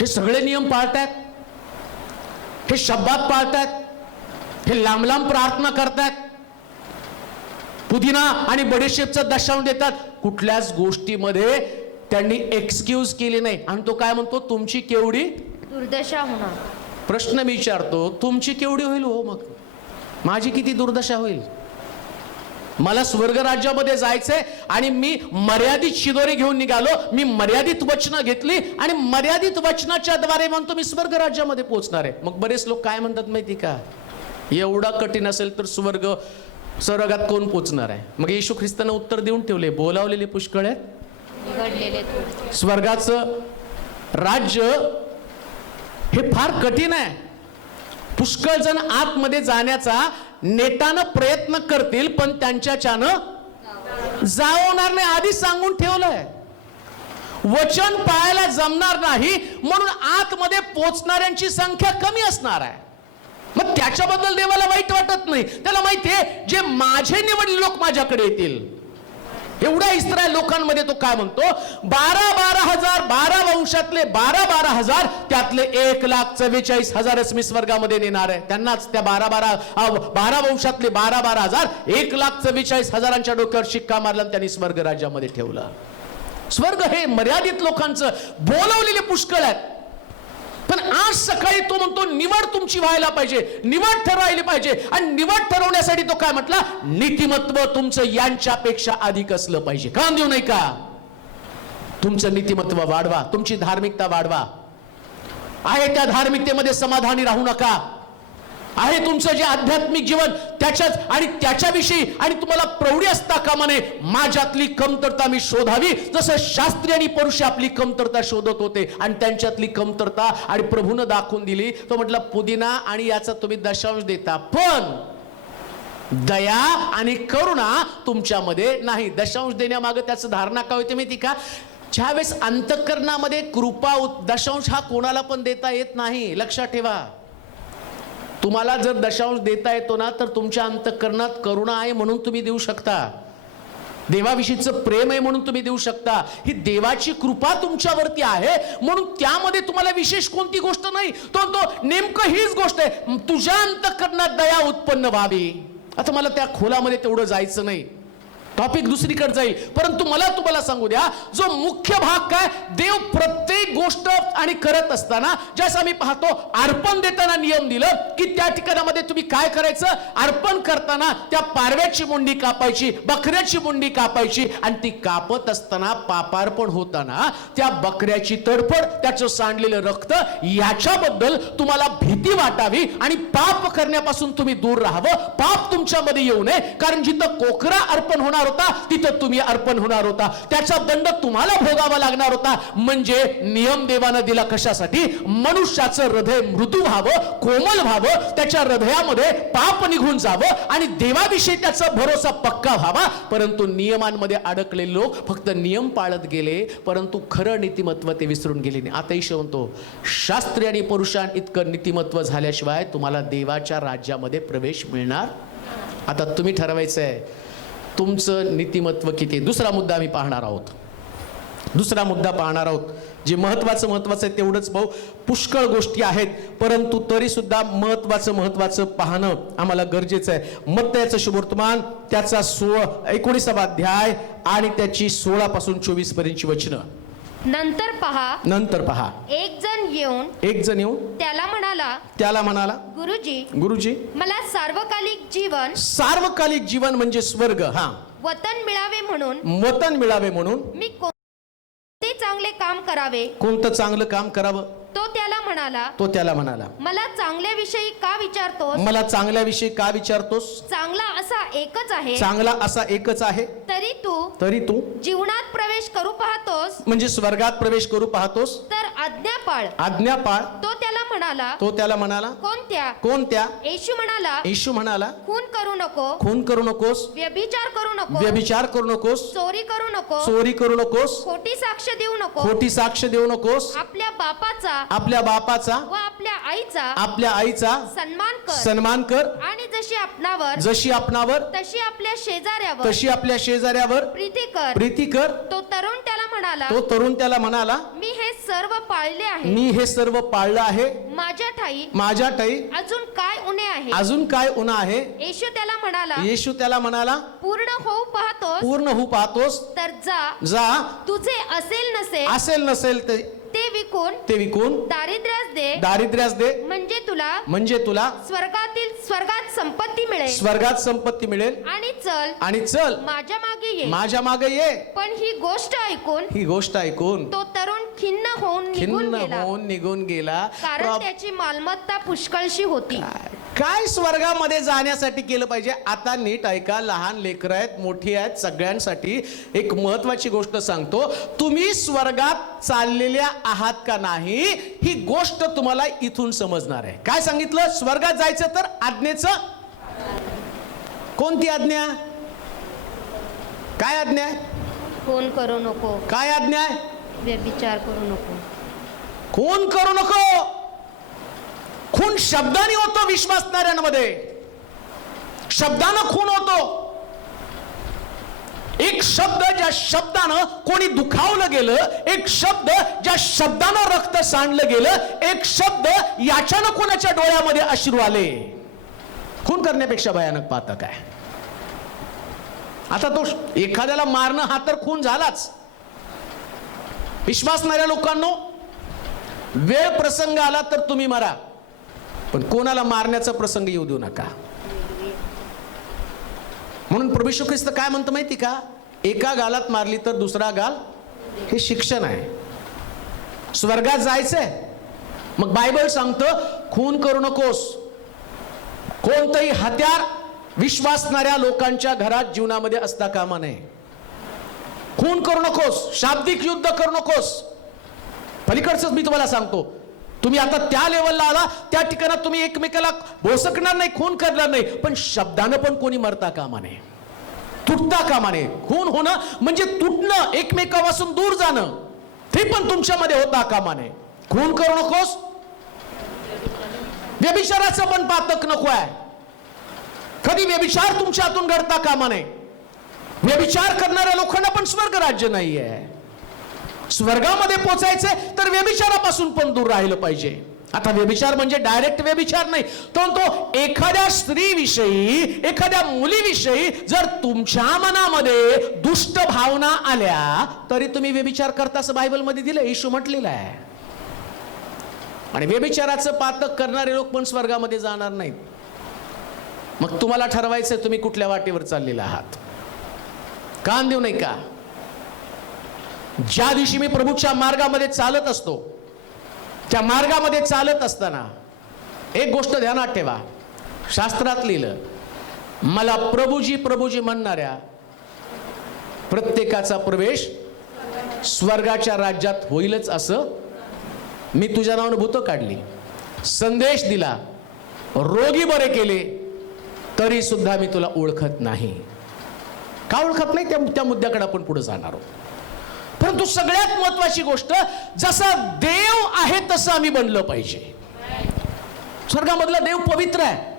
हे सगळे नियम पाळतात, हे शब्दात पाळतात, हे लांब लांब प्रार्थना करतात, पुदिना आणि बडीशेपचं दशांश देतात. कुठल्याच गोष्टीमध्ये त्यांनी एक्सक्यूज केली नाही. आणि तो काय म्हणतो तुमची केवढी दुर्दशा होणार. प्रश्न मी विचारतो तुमची केवढी होईल हो? मग माझी किती दुर्दशा होईल? मला स्वर्ग राज्यामध्ये जायचंय आणि मी मर्यादित शिदोरी घेऊन निघालो. मी मर्यादित वचनं घेतली आणि मर्यादित वचनाच्या द्वारे म्हणतो मी स्वर्ग राज्यामध्ये पोहोचणार आहे. मग बरेच लोक काय म्हणतात माहिती का? एवढा कठीण असेल तर स्वर्गात कोण पोहोचणार आहे? मग येशू ख्रिस्तानं उत्तर देऊन ठेवले बोलावलेले पुष्कळ आहेत. स्वर्गाचं राज्य हे फार कठीण आहे. पुष्कळ जण आतमध्ये जाण्याचा नेटानं प्रयत्न करतील पण त्यांच्याच्यानं जावणार नाही. आधीच सांगून ठेवलंय. वचन पाळायला जमणार नाही म्हणून आतमध्ये पोहोचणाऱ्यांची संख्या कमी असणार आहे. मग त्याच्याबद्दल देवाला वाईट वाटत नाही. त्याला माहितीये जे माझे निवडले लोक माझ्याकडे येतील. एवढ्या इस्रायल लोकांमध्ये तो काय म्हणतो 12 वंशातले 12,000 त्यातले 1,44,000 मी स्वर्गामध्ये नेणार आहे. त्यांनाच त्या 12 वंशातले 12,000 1,44,000 डोक्यावर शिक्का मारला आणि त्यांनी स्वर्ग राज्यामध्ये ठेवलं. स्वर्ग हे मर्यादित लोकांचं बोलवलेले पुष्कळ आहेत. पण आज सकाळी तो म्हणतो निवड तुमची व्हायला पाहिजे, निवड ठरवायला पाहिजे. आणि निवड ठरवण्यासाठी तो काय म्हटला नीतिमत्व तुमचं यांच्यापेक्षा अधिक असलं पाहिजे. काम देऊ नाही का? तुमचं नीतिमत्व वाढवा, तुमची धार्मिकता वाढवा. आहे त्या धार्मिकतेमध्ये समाधानी राहू नका. आहे तुमचं जे आध्यात्मिक जीवन त्याच्याच आणि त्याच्याविषयी आणि तुम्हाला प्रौढी असता कामा नये. माझ्यातली कमतरता मी शोधावी, जसं शास्त्री आणि परुष आपली कमतरता शोधत होते आणि त्यांच्यातली कमतरता आणि प्रभूनं दाखवून दिली. तो म्हटलं पुदिना आणि याचा तुम्ही दशांश देता, पण दया आणि करुणा तुमच्यामध्ये नाही. दशांश देण्यामागे त्याचं धारणा काय होते माहिती का? ज्यावेळेस अंतःकरणामध्ये कृपा दशांश हा कोणाला पण देता येत नाही. लक्षात ठेवा, तुम्हाला जर दशांश देता येतो ना तर तुमच्या अंतःकरणात करुणा आहे म्हणून तुम्ही देऊ शकता, देवाविषयीचं प्रेम आहे म्हणून तुम्ही देऊ शकता. ही देवाची कृपा तुमच्यावरती आहे म्हणून त्यामध्ये तुम्हाला विशेष कोणती गोष्ट नाही. तो नेमकं हीच गोष्ट आहे, तुझ्या अंतःकरणात दया उत्पन्न व्हावी. आता मला त्या खोलामध्ये तेवढं जायचं नाही, टॉपिक दुसरीकडे जाईल. परंतु मला तुम्हाला सांगू द्या, जो मुख्य भाग काय, देव प्रत्येक गोष्ट आणि करत असताना जसं आम्ही पाहतो अर्पण देताना नियम दिलं की त्या ठिकाणामध्ये तुम्ही काय करायचं, अर्पण करताना त्या पारव्याची मुंडी कापायची, बकऱ्याची मुंडी कापायची आणि ती कापत असताना पापार्पण होताना त्या बकऱ्याची तडफड, त्याचं सांडलेलं रक्त याच्याबद्दल तुम्हाला भीती वाटावी आणि पाप करण्यापासून तुम्ही दूर राहावं, पाप तुमच्यामध्ये येऊ नये. कारण जिथं कोकरा अर्पण होणार होता तिथं तुम्ही अर्पण होणार होता, त्याचा दंड तुम्हाला भोगावा लागणार होता. म्हणजे नियम देवानं दिला कशासाठी? मनुष्याचं हृदय मृदू व्हावं, कोमल व्हावं, त्याच्या हृदयामध्ये पाप निघून जावं आणि देवाविषयी त्याचा भरोसा पक्का व्हावा. परंतु नियमांमध्ये अडकलेले लोक फक्त नियम पाळत गेले, परंतु खरं नीतिमत्व ते विसरून गेले नाही. आता ईश्वर म्हणतो, शास्त्री आणि पुरुषां इतकं नीतिमत्व झाल्याशिवाय तुम्हाला देवाच्या राज्यामध्ये प्रवेश मिळणार. आता तुम्ही ठरवायचं आहे तुमचं नीतिमत्व किती. दुसरा मुद्दा आम्ही पाहणार आहोत, दुसरा मुद्दा पाहणार आहोत. जे महत्वाचं आहे तेवढंच भाऊ, पुष्कळ गोष्टी आहेत परंतु तरी सुद्धा महत्वाचं पाहणं आम्हाला गरजेचं आहे. मत्तयाचं शुभवर्तमान त्याचा 19वा अध्याय आणि त्याची 16 पासून 24 पर्यंतची वचनं. नंतर पहा एक जण येऊन त्याला म्हणाला गुरुजी मला सार्वकालिक जीवन म्हणजे स्वर्ग, वतन मिळावे म्हणून मी कोणते चांगले काम करावे, कोणतं चांगलं काम करावं. तो त्याला म्हणाला मला चांगल्याविषयी का विचारतोस, चांगला असा एकच आहे. तरी तू जीवनात प्रवेश करू पाहतोस, म्हणजे स्वर्गात प्रवेश करू पाहतोस, तर आज्ञा पाळ. तो त्याला म्हणाला कोणत्या. येशू म्हणाला खून करू नकोस, व्यभिचार करू नकोस, चोरी करू नकोस, खोटी साक्ष देऊ नकोस, आपल्या बापाचा व आपल्या आईचा सन्मान कर आणि जशी आपणावर तशी आपल्या शेजाऱ्यावर प्रीती कर. तो तरुण त्याला म्हणाला मी हे सर्व पाळलं आहे. माझ्या ठाई अजून काय उणे आहे. येशू त्याला म्हणाला पूर्ण होऊ पाहतोस तर जा तुझे असेल नसेल ते विकून दारिद्र्यास दे, म्हणजे तुला स्वर्गात संपत्ती मिळेल आणि चल माझ्या मागे ये. पण ही गोष्ट ऐकून तो तरुण खिन्न होऊन निघून गेला, कारण त्याची मालमत्ता पुष्कळशी होती. काय स्वर्गामध्ये जाण्यासाठी केलं पाहिजे? आता नीट ऐका, लहान लेकरं आहेत, मोठी आहेत, सगळ्यांसाठी एक महत्वाची गोष्ट सांगतो. तुम्ही स्वर्गात चाललेल्या आहात का नाही ही गोष्ट तुम्हाला इथून समजणार आहे. काय सांगितलं? स्वर्गात जायचं तर आज्ञेचं. कोणती आज्ञा? काय आज्ञा आहे? खून करू नको. काय आज्ञा आहे? व्यभिचार करू नको. खून करू नको. खून शब्दाने होतो, विश्वासणाऱ्यांमध्ये शब्दानं खून होतो. एक शब्द ज्या शब्दानं कोणी दुखावलं गेलं, एक शब्द ज्या शब्दानं रक्त सांडलं गेलं, एक शब्द याच्यानं कोणाच्या डोळ्यामध्ये अश्रू आले. खून करण्यापेक्षा भयानक पाहता काय? आता तो एखाद्याला मारणं हा तर खून झालाच. विश्वासणाऱ्या लोकांनो, वेळ प्रसंग आला तर तुम्ही मरा, पण कोणाला मारण्याचा प्रसंग येऊ देऊ नका. म्हणून प्रभू येशू ख्रिस्त काय म्हणतो माहिती का? एका गालात मारली तर दुसरा गाल, हे शिक्षण आहे. स्वर्गात जायचंय, मग बायबल सांगतं खून करू नकोस. कोणतंही हत्यार विश्वासणाऱ्या लोकांच्या घरात जीवनामध्ये असता कामा नये. खून करू नकोस, शाब्दिक युद्ध करू नकोस. पलीकडच मी तुम्हाला सांगतो, तुम्ही आता त्या लेवलला आला, त्या ठिकाणात तुम्ही एकमेकाला भोसकणार नाही, खून करणार नाही, पण शब्दानं पण कोणी मरता कामा नये, तुटता कामा नये. खून होणं म्हणजे तुटणं, एकमेकापासून दूर जाणं, ते पण तुमच्यामध्ये होता कामा नये. खून करू नकोस. व्यभिचाराचं पण पातक नको आहे. कधी व्यभिचार तुमच्या हातून घडता कामा नये. व्यभिचार करणाऱ्या लोकांना पण स्वर्ग राज्य नाहीये. स्वर्गामध्ये पोचायचंय तर व्यभिचारापासून पण दूर राहिलं पाहिजे. आता व्यभिचार म्हणजे डायरेक्ट व्यभिचार नाही, तो एखाद्या स्त्रीविषयी, एखाद्या मुलीविषयी जर तुमच्या मनामध्ये दुष्ट भावना आल्या तरी तुम्ही व्यभिचार करता असं बायबलमध्ये दिलं, येशू म्हटलेलं आहे. आणि व्यभिचाराचं पातक करणारे लोक पण स्वर्गामध्ये जाणार नाहीत. मग तुम्हाला ठरवायचं तुम्ही कुठल्या वाटेवर चाललेला आहात. कान देऊ नाही का? ज्या दिवशी मी प्रभूच्या मार्गामध्ये चालत असतो, त्या मार्गामध्ये चालत असताना एक गोष्ट ध्यानात ठेवा. शास्त्रात लिहिलं, मला प्रभूजी प्रभूजी म्हणणाऱ्या प्रत्येकाचा प्रवेश स्वर्गाच्या राज्यात होईलच. असं मी तुझ्या नावानं भूतं काढली, संदेश दिला, रोगी बरे केले, तरी सुद्धा मी तुला ओळखत नाही. का ओळखत नाही त्या मुद्द्याकडे आपण पुढे जाणार आहोत. परंतु सगळ्यात महत्वाची गोष्ट, जसा देव आहे तसं आम्ही बनलं पाहिजे. स्वर्गामधला देव पवित्र आहे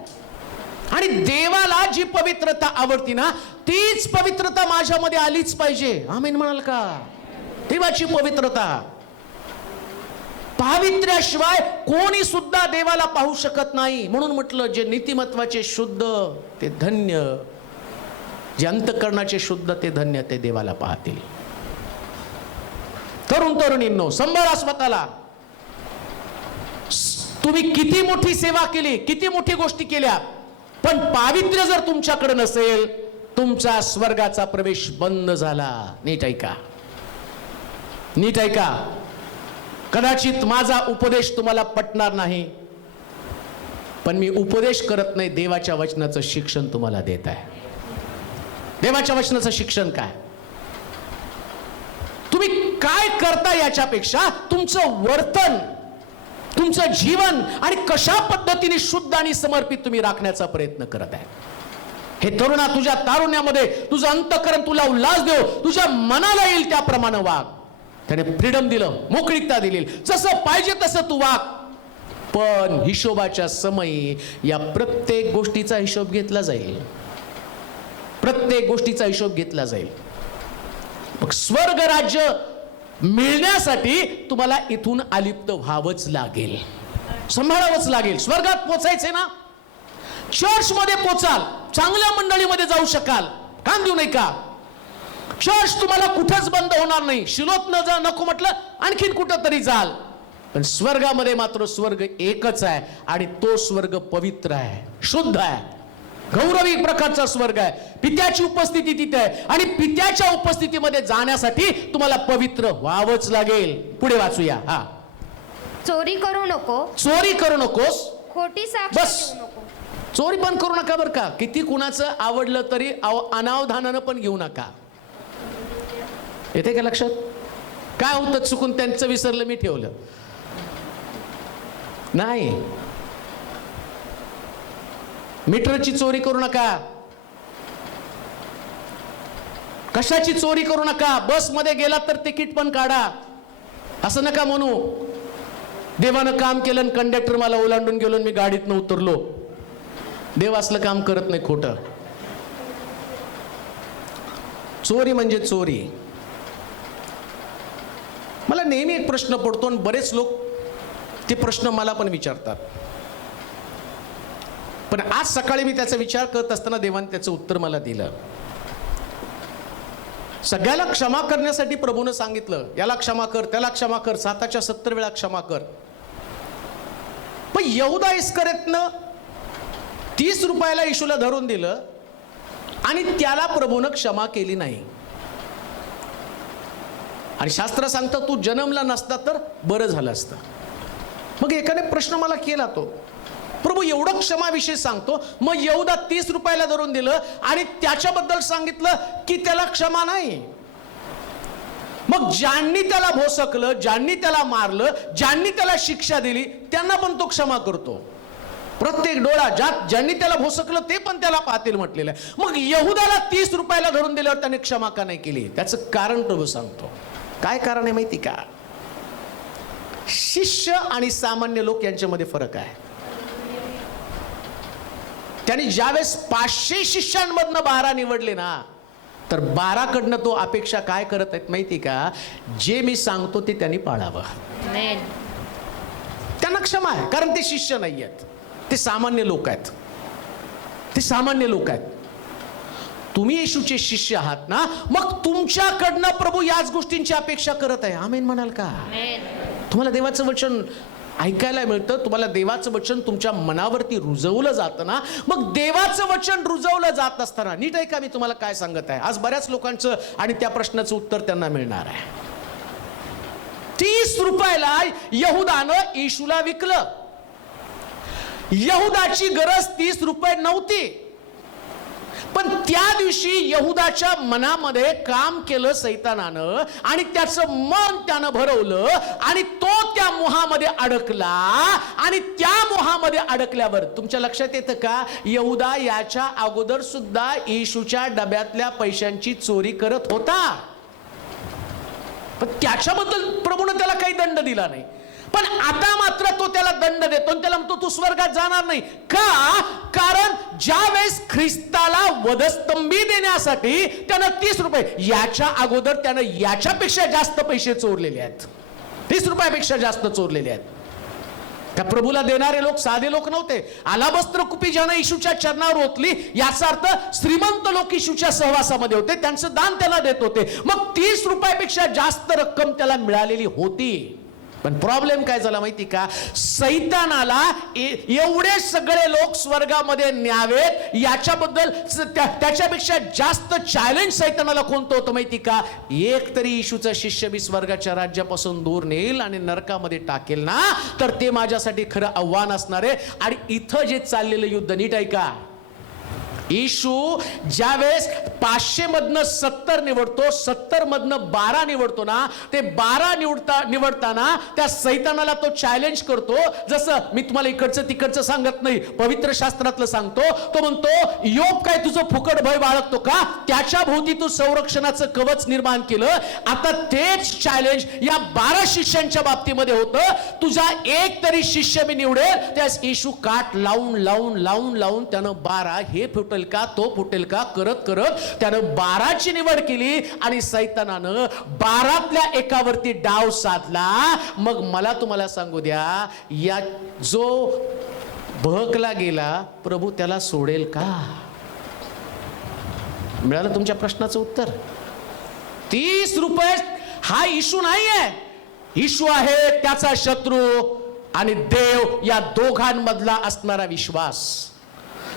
आणि देवाला जी पवित्रता आवडती ना, तीच पवित्रता माझ्यामध्ये आलीच पाहिजे. आमीन म्हणाल का? देवाची पवित्रता, पावित्र्याशिवाय कोणी सुद्धा देवाला पाहू शकत नाही. म्हणून म्हटलं, जे नीतिमत्वाचे शुद्ध ते धन्य, जे अंतःकरणाचे शुद्ध ते धन्य, ते देवाला पाहतील. तरुण तरुणींनो, सांभाळा स्वतःला. तुम्ही किती मोठी सेवा केली, किती मोठी गोष्टी केल्या, पण पावित्र्य जर तुमच्याकडे नसेल, तुमचा स्वर्गाचा प्रवेश बंद झाला. नीट ऐका, नीट ऐका. कदाचित माझा उपदेश तुम्हाला पटणार नाही, पण मी उपदेश करत नाही, देवाच्या वचनाचं शिक्षण तुम्हाला देत आहे. देवाच्या वचनाचं शिक्षण काय, तुम्ही काय करता याच्यापेक्षा तुमचं वर्तन, तुमचं जीवन आणि कशा पद्धतीने शुद्ध आणि समर्पित तुम्ही राखण्याचा प्रयत्न करत आहे. हे तरुणा, तुझ्या तारुण्यामध्ये तुझं अंतःकरण तुला उल्हास देव, तुझ्या मनाला येईल त्याप्रमाणे वाग. त्याने फ्रीडम दिलं, मोकळीकता दिली, जसं पाहिजे तसं तू वाग. पण हिशोबाच्या समयी या प्रत्येक गोष्टीचा हिशोब घेतला जाईल. प्रत्येक गोष्टीचा हिशोब घेतला जाईल. मग स्वर्ग राज्य मिळण्यासाठी तुम्हाला इथून अलिप्त व्हावंच लागेल, सांभाळावंच लागेल. स्वर्गात पोचायचे ना, चर्च मध्ये पोचाल, चांगल्या मंडळीमध्ये जाऊ शकाल. कान देऊ नाही का? चर्च तुम्हाला कुठंच बंद होणार नाही. शिलोत न जा नको म्हटलं, आणखीन कुठं तरी जाल. पण स्वर्गामध्ये मात्र स्वर्ग एकच आहे आणि तो स्वर्ग पवित्र आहे, शुद्ध आहे, गौरवी प्रकारचा स्वर्ग आहे. पित्याची उपस्थिती तिथे आहे आणि पित्याच्या उपस्थितीमध्ये जाण्यासाठी तुम्हाला पवित्र व्हावंच लागेल. पुढे वाचूया. हा, चोरी करू नको, चोरी करू नकोस, खोटी साक्ष बस. देऊ नको. चोरी पण करू नका बरं का. किती कुणाचं आवडलं तरी अनावधानानं पण घेऊ नका. येते का लक्षात? काय होतं, चुकून त्यांचं विसरलं, मी ठेवलं नाही. मीटरची चोरी करू नका, कशाची चोरी करू नका. बसमध्ये गेला तर तिकीट पण काढा. असं नका म्हणू, देवानं काम केलं आणि कंडक्टर मला ओलांडून गेलो, मी गाडीतनं उतरलो. देव असलं काम करत नाही, खोटं. चोरी म्हणजे चोरी. मला नेहमी एक प्रश्न पडतो आणि बरेच लोक ते प्रश्न मला पण विचारतात. पण आज सकाळी मी त्याचा विचार करत असताना देवाने त्याचं उत्तर मला दिलं. सगळ्याला क्षमा करण्यासाठी प्रभूनं सांगितलं, याला क्षमा कर, त्याला क्षमा कर, 7च्या 70 वेळा क्षमा कर. पण यहुदा इस्करियोतनं 30 रुपयाला येशूला धरून दिलं आणि त्याला प्रभूनं क्षमा केली नाही. आणि शास्त्र सांगतं, तू जन्मला नसता तर बरं झालं असतं. मग एकाने प्रश्न मला केला, तो प्रभू एवढं क्षमाविषयी सांगतो, मग यहूदा 30 रुपयाला धरून दिलं आणि त्याच्याबद्दल सांगितलं की त्याला क्षमा नाही. मग ज्यांनी त्याला भोसकलं, ज्यांनी त्याला मारलं, ज्यांनी त्याला शिक्षा दिली, त्यांना पण तो क्षमा करतो. प्रत्येक डोळा ज्यांनी त्याला भोसकलं ते पण त्याला पाहतील म्हटलेलं आहे. मग यहूदाला 30 रुपयाला धरून दिल्यावर त्याने क्षमा का नाही केली? त्याचं कारण प्रभू सांगतो. काय कारण आहे माहिती का? शिष्य आणि सामान्य लोक यांच्यामध्ये फरक आहे. त्यांनी ज्यावेळेस 500 शिष्यांमधनं 12 निवडले ना, तर 12 कडनं तो अपेक्षा काय करत आहेत माहिती का? जे मी सांगतो ते त्यांनी पाळावं. त्यांना क्षमा आहे, कारण ते शिष्य नाही आहेत, ते सामान्य लोक आहेत. ते सामान्य लोक आहेत. तुम्ही येशूचे शिष्य आहात ना, मग तुमच्याकडनं प्रभू याच गोष्टींची अपेक्षा करत आहे. आमेन म्हणाल का? तुम्हाला देवाचं वचन ऐकायला मिळतं, तुम्हाला देवाचं वचन तुमच्या मनावरती रुजवलं जातं ना, मग देवाचं वचन रुजवलं जात असताना नीट ऐका मी तुम्हाला काय सांगत आहे. आज बऱ्याच लोकांचं आणि त्या प्रश्नाचं उत्तर त्यांना मिळणार आहे. 30 रुपयाला यहूदानं येशूला विकलं. यहूदाची गरज 30 रुपये नव्हती, पण त्या दिवशी यहूदाच्या मनामध्ये काम केलं सैतानानं आणि त्याचं मन त्यानं भरवलं आणि तो त्या मोहामध्ये अडकला. आणि त्या मोहामध्ये अडकल्यावर तुमच्या लक्षात येतं का, यहूदा याच्या अगोदर सुद्धा येशूच्या डब्यातल्या पैशांची चोरी करत होता, पण त्याच्याबद्दल प्रभूने त्याला काही दंड दिला नाही. पण आता मात्र तो त्याला दंड देतो आणि त्याला म्हणतो तू स्वर्गात जाणार नाही का? कारण ज्या वेळेस ख्रिस्ताला वधस्तंभी देण्यासाठी त्यानं 30 रुपये, याच्या अगोदर त्यानं याच्यापेक्षा जास्त पैसे चोरलेले आहेत. 30 रुपयापेक्षा जास्त चोरलेले आहेत. त्या प्रभूला देणारे लोक साधे लोक नव्हते. आलाबस्त्र कुपी ज्यानं येशूच्या चरणावर ओतली, याचा अर्थ श्रीमंत लोक येशूच्या सहवासामध्ये होते, त्यांचं दान त्याला देत होते. मग 30 रुपयापेक्षा जास्त रक्कम त्याला मिळालेली होती. पण प्रॉब्लेम काय झाला माहिती का? सैतानाला एवढे सगळे लोक स्वर्गामध्ये न्यावेत याच्याबद्दल त्याच्यापेक्षा जास्त चॅलेंज सैतानाला कोणतं होतं माहिती का? एक तरी येशूचा शिष्य मी स्वर्गाच्या राज्यापासून दूर नेईल आणि नरकामध्ये टाकेल ना, तर ते माझ्यासाठी खरं आव्हान असणार आहे. आणि इथं जे चाललेलं युद्ध नीट ऐका. येशू ज्यावेळेस 500 मधनं 70 निवडतो, 70 मधनं 12 निवडतो ना, ते 12 निवडताना त्या सैतानाला तो चॅलेंज करतो. जसं मी तुम्हाला इकडचं तिकडचं सांगत नाही, पवित्र शास्त्रातलं सांगतो. तो म्हणतो, योब काय तुझं फुकट भय बाळगतो का? त्याच्या भोवती तू संरक्षणाचं कवच निर्माण केलं. आता तेच चॅलेंज या 12 शिष्यांच्या बाबतीमध्ये होतं. तुझा एक तरी शिष्य मी निवडेल. त्यास येशू काट लावून लावून लावून लावून त्यानं 12 हे फुटल का तो फुटेल का करत करत त्यानं 12ची निवड केली आणि सैतानानं 12तल्या एकावरती डाव साधला. मग मला तुम्हाला सांगू द्या, या जो बहकला गेला प्रभू त्याला सोडेल का? मिळालं तुमच्या प्रश्नाचं उत्तर? 30 रुपये हा इशू नाही आहे. इशू आहे त्याचा शत्रू आणि देव या दोघांमधला असणारा विश्वास.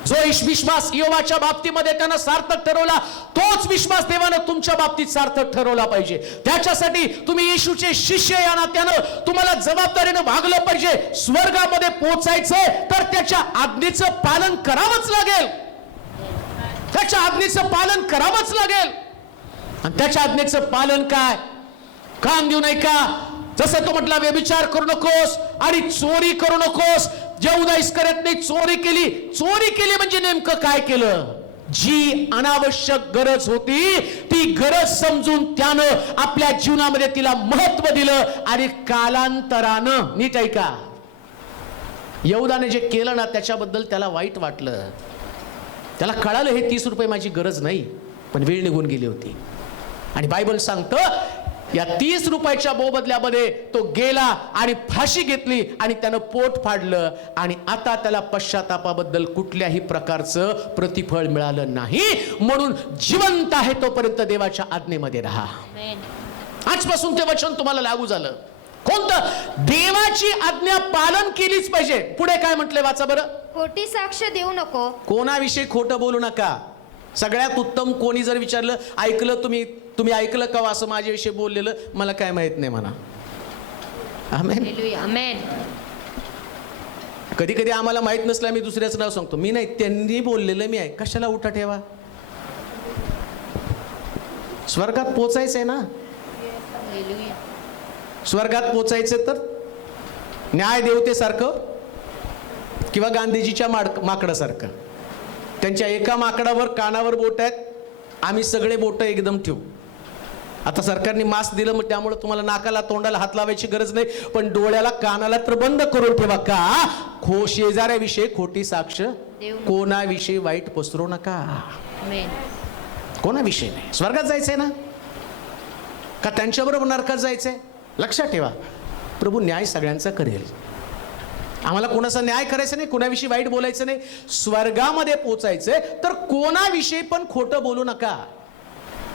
जो विश्वास योबाच्या बाबतीमध्ये त्यानं सार्थक ठरवला, तोच विश्वास देवानं तुमच्या बाबतीत सार्थक ठरवला पाहिजे. त्याच्यासाठी तुम्ही येशूचे शिष्य या नात्यानं तुम्हाला जबाबदारीनं वागलं पाहिजे. स्वर्गामध्ये पोहोचायचंय तर त्याच्या आज्ञेचं पालन करावंच लागेल. त्याच्या आज्ञेचं पालन करावंच लागेल. आणि त्याच्या आज्ञेचं पालन काय? काम देऊ नये का? जसं तो म्हटला, व्यभिचार करू नकोस आणि चोरी करू नकोस. यहूदा इस्करियोतने चोरी केली. चोरी केली म्हणजे नेमकं काय केलं? जी अनावश्यक गरज होती ती गरज समजून त्यानं आपल्या जीवनामध्ये तिला महत्व दिलं आणि कालांतरानं, नीट ऐका, यहूदाने जे केलं ना त्याच्याबद्दल त्याला वाईट वाटलं. त्याला कळालं हे 30 रुपये माझी गरज नाही, पण वेळ निघून गेली होती. आणि बायबल सांगतं या 30 रुपयाच्या मोबदल्यामध्ये तो गेला आणि फाशी घेतली आणि त्यानं पोट फाडलं. आणि आता त्याला पश्चातापाबद्दल कुठल्याही प्रकारचं प्रतिफळ मिळालं नाही. म्हणून जिवंत आहे तोपर्यंत देवाच्या आज्ञेमध्ये राहा. आजपासून ते वचन तुम्हाला लागू झालं. कोणतं? देवाची आज्ञा पालन केलीच पाहिजे. पुढे काय म्हटले वाचा बरं. खोटी साक्ष देऊ नको. कोणाविषयी खोटं बोलू नका. सगळ्यात उत्तम कोणी जर विचारलं, ऐकलं तुम्ही ऐकलं का असं माझ्याविषयी बोललेलं? मला काय माहित नाही म्हणा. आमेन. आमेन. कधी कधी आम्हाला माहित नसलं मी दुसऱ्याचं नाव सांगतो. मी नाही, त्यांनी बोललेलं मी आहे. कशाला उठा ठेवा? स्वर्गात पोचायचंय ना. स्वर्गात पोचायचं तर न्याय देवतेसारखं किंवा गांधीजीच्या माकडासारखं. त्यांच्या एका माकडावर कानावर बोट आहेत, आम्ही सगळे बोट एकदम ठेवू. आता सरकारने मास्क दिलं मग त्यामुळे तुम्हाला नाकाला तोंडाला हात लावायची गरज नाही, पण डोळ्याला कानाला तर बंद करून ठेवा. का शेजाऱ्याविषयी खोटी साक्ष, कोणाविषयी वाईट पसरू नका. कोणाविषयी नाही. स्वर्गात जायचंय ना का त्यांच्याबरोबर नरकात जायचंय? लक्षात ठेवा, प्रभू न्याय सगळ्यांचा करेल. आम्हाला कोणाचा न्याय करायचा नाही, कोणाविषयी वाईट बोलायचं नाही. स्वर्गामध्ये पोचायचंय तर कोणाविषयी पण खोटं बोलू नका,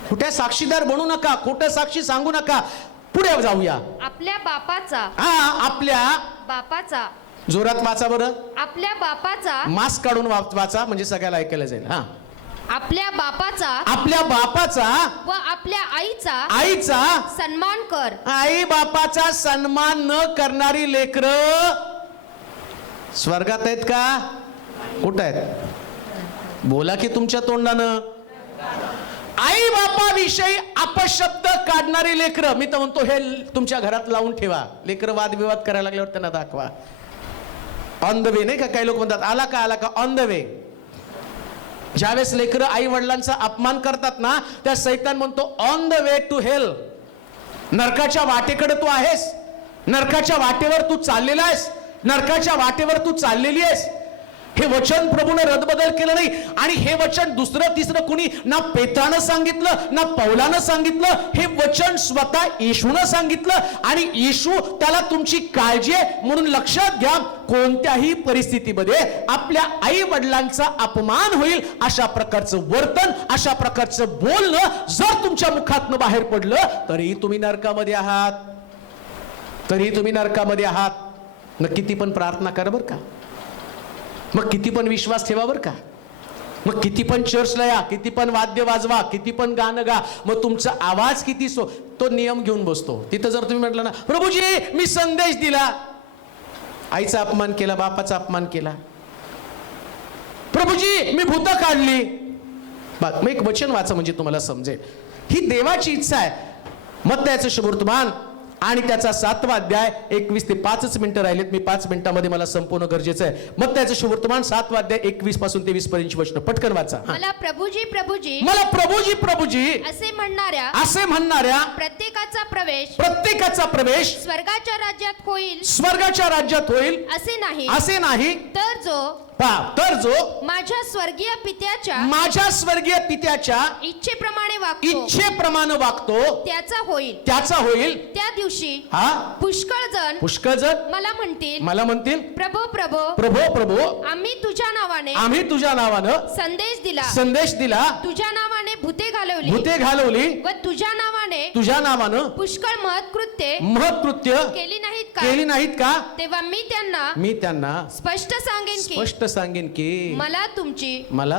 खोट्या साक्षीदार बनू नका, खोटं साक्षी सांगू नका. पुढे जाऊया. आपल्या बापाचा, आपल्या बापाचा, जोरात वाचा बरं. आपल्या बापाचा, मास्क काढून वाचा म्हणजे सगळ्याला ऐकायला जाईल. आपल्या बापाचा, आपल्या बापाचा व आपल्या आईचा सन्मान कर. आई बापाचा सन्मान न करणारी लेकरं स्वर्गात आहेत का? कुठं आहेत? बोला की तुमच्या तोंडानं. आई बापाविषयी अपशब्द काढणारी लेकरं, मी तर म्हणतो हे तुमच्या घरात लावून ठेवा. लेकरं वादविवाद करायला लागल्यावर त्यांना दाखवा. ऑन द वे नाही का, काही लोक म्हणतात आला का ऑन द वे. ज्यावेळेस लेकरं आई वडिलांचा अपमान करतात ना, त्या सैतान म्हणतो on the way to hell. नरकाच्या वाटेकडे तू आहेस, नरकाच्या वाटेवर तू चाललेला आहेस, नरकाच्या वाटेवर तू चाललेली आहेस. हे वचन प्रभूने रदबदल केलं नाही. आणि हे वचन दुसरं तिसरं कुणी ना पेत्रानं सांगितलं ना पौलानं सांगितलं. हे वचन स्वतः येशूनं सांगितलं आणि येशू त्याला तुमची काळजी आहे म्हणून लक्षात घ्या. कोणत्याही परिस्थितीमध्ये आपल्या आई वडिलांचा अपमान होईल अशा प्रकारचं वर्तन, अशा प्रकारचं बोलणं जर तुमच्या मुखातनं बाहेर पडलं तरी तुम्ही नरकामध्ये आहात, तरी तुम्ही नरकामध्ये आहात. मग किती पण प्रार्थना करा बरं का, मग किती पण विश्वास ठेवा बरं का, मग किती पण चर्चला या, किती पण वाद्य वाजवा, किती पण गाणं गा, मग तुमचा आवाज किती तो नियम घेऊन बसतो. तिथं जर तुम्ही म्हटलं ना प्रभूजी मी संदेश दिला, आईचा अपमान केला, बापाचा अपमान केला, प्रभूजी मी भूत काढली, मग एक वचन वाचा म्हणजे तुम्हाला समजेल. ही देवाची इच्छा आहे. मत्तयाचं शुभवर्तमान आणि त्याचा 7वा अध्याय 21 ते 5 मिनिटं राहिलेत. मी 5 मिनिटांमध्ये मला संपवणं गरजेचं आहे. मत्तयाचं शुभवर्तमान 7वा अध्याय 21 पासून 23 पर्यंत वचन पटकन वाचा. मला प्रभूजी प्रभूजी, मला प्रभूजी प्रभूजी असे म्हणणाऱ्या प्रत्येकाचा प्रवेश स्वर्गाच्या राज्यात होईल असे नाही. तर जो माझ्या स्वर्गीय पित्याच्या इच्छेप्रमाणे वागतो त्याचा होईल. त्या दिवशी पुष्कळ जण मला म्हणतील प्रभो आम्ही तुझ्या नावानं संदेश दिला, तुझ्या नावाने भूते घालवली व तुझ्या नावानं पुष्कळ महत्कृत्य केली नाहीत का? तेव्हा मी त्यांना स्पष्ट सांगेन की मला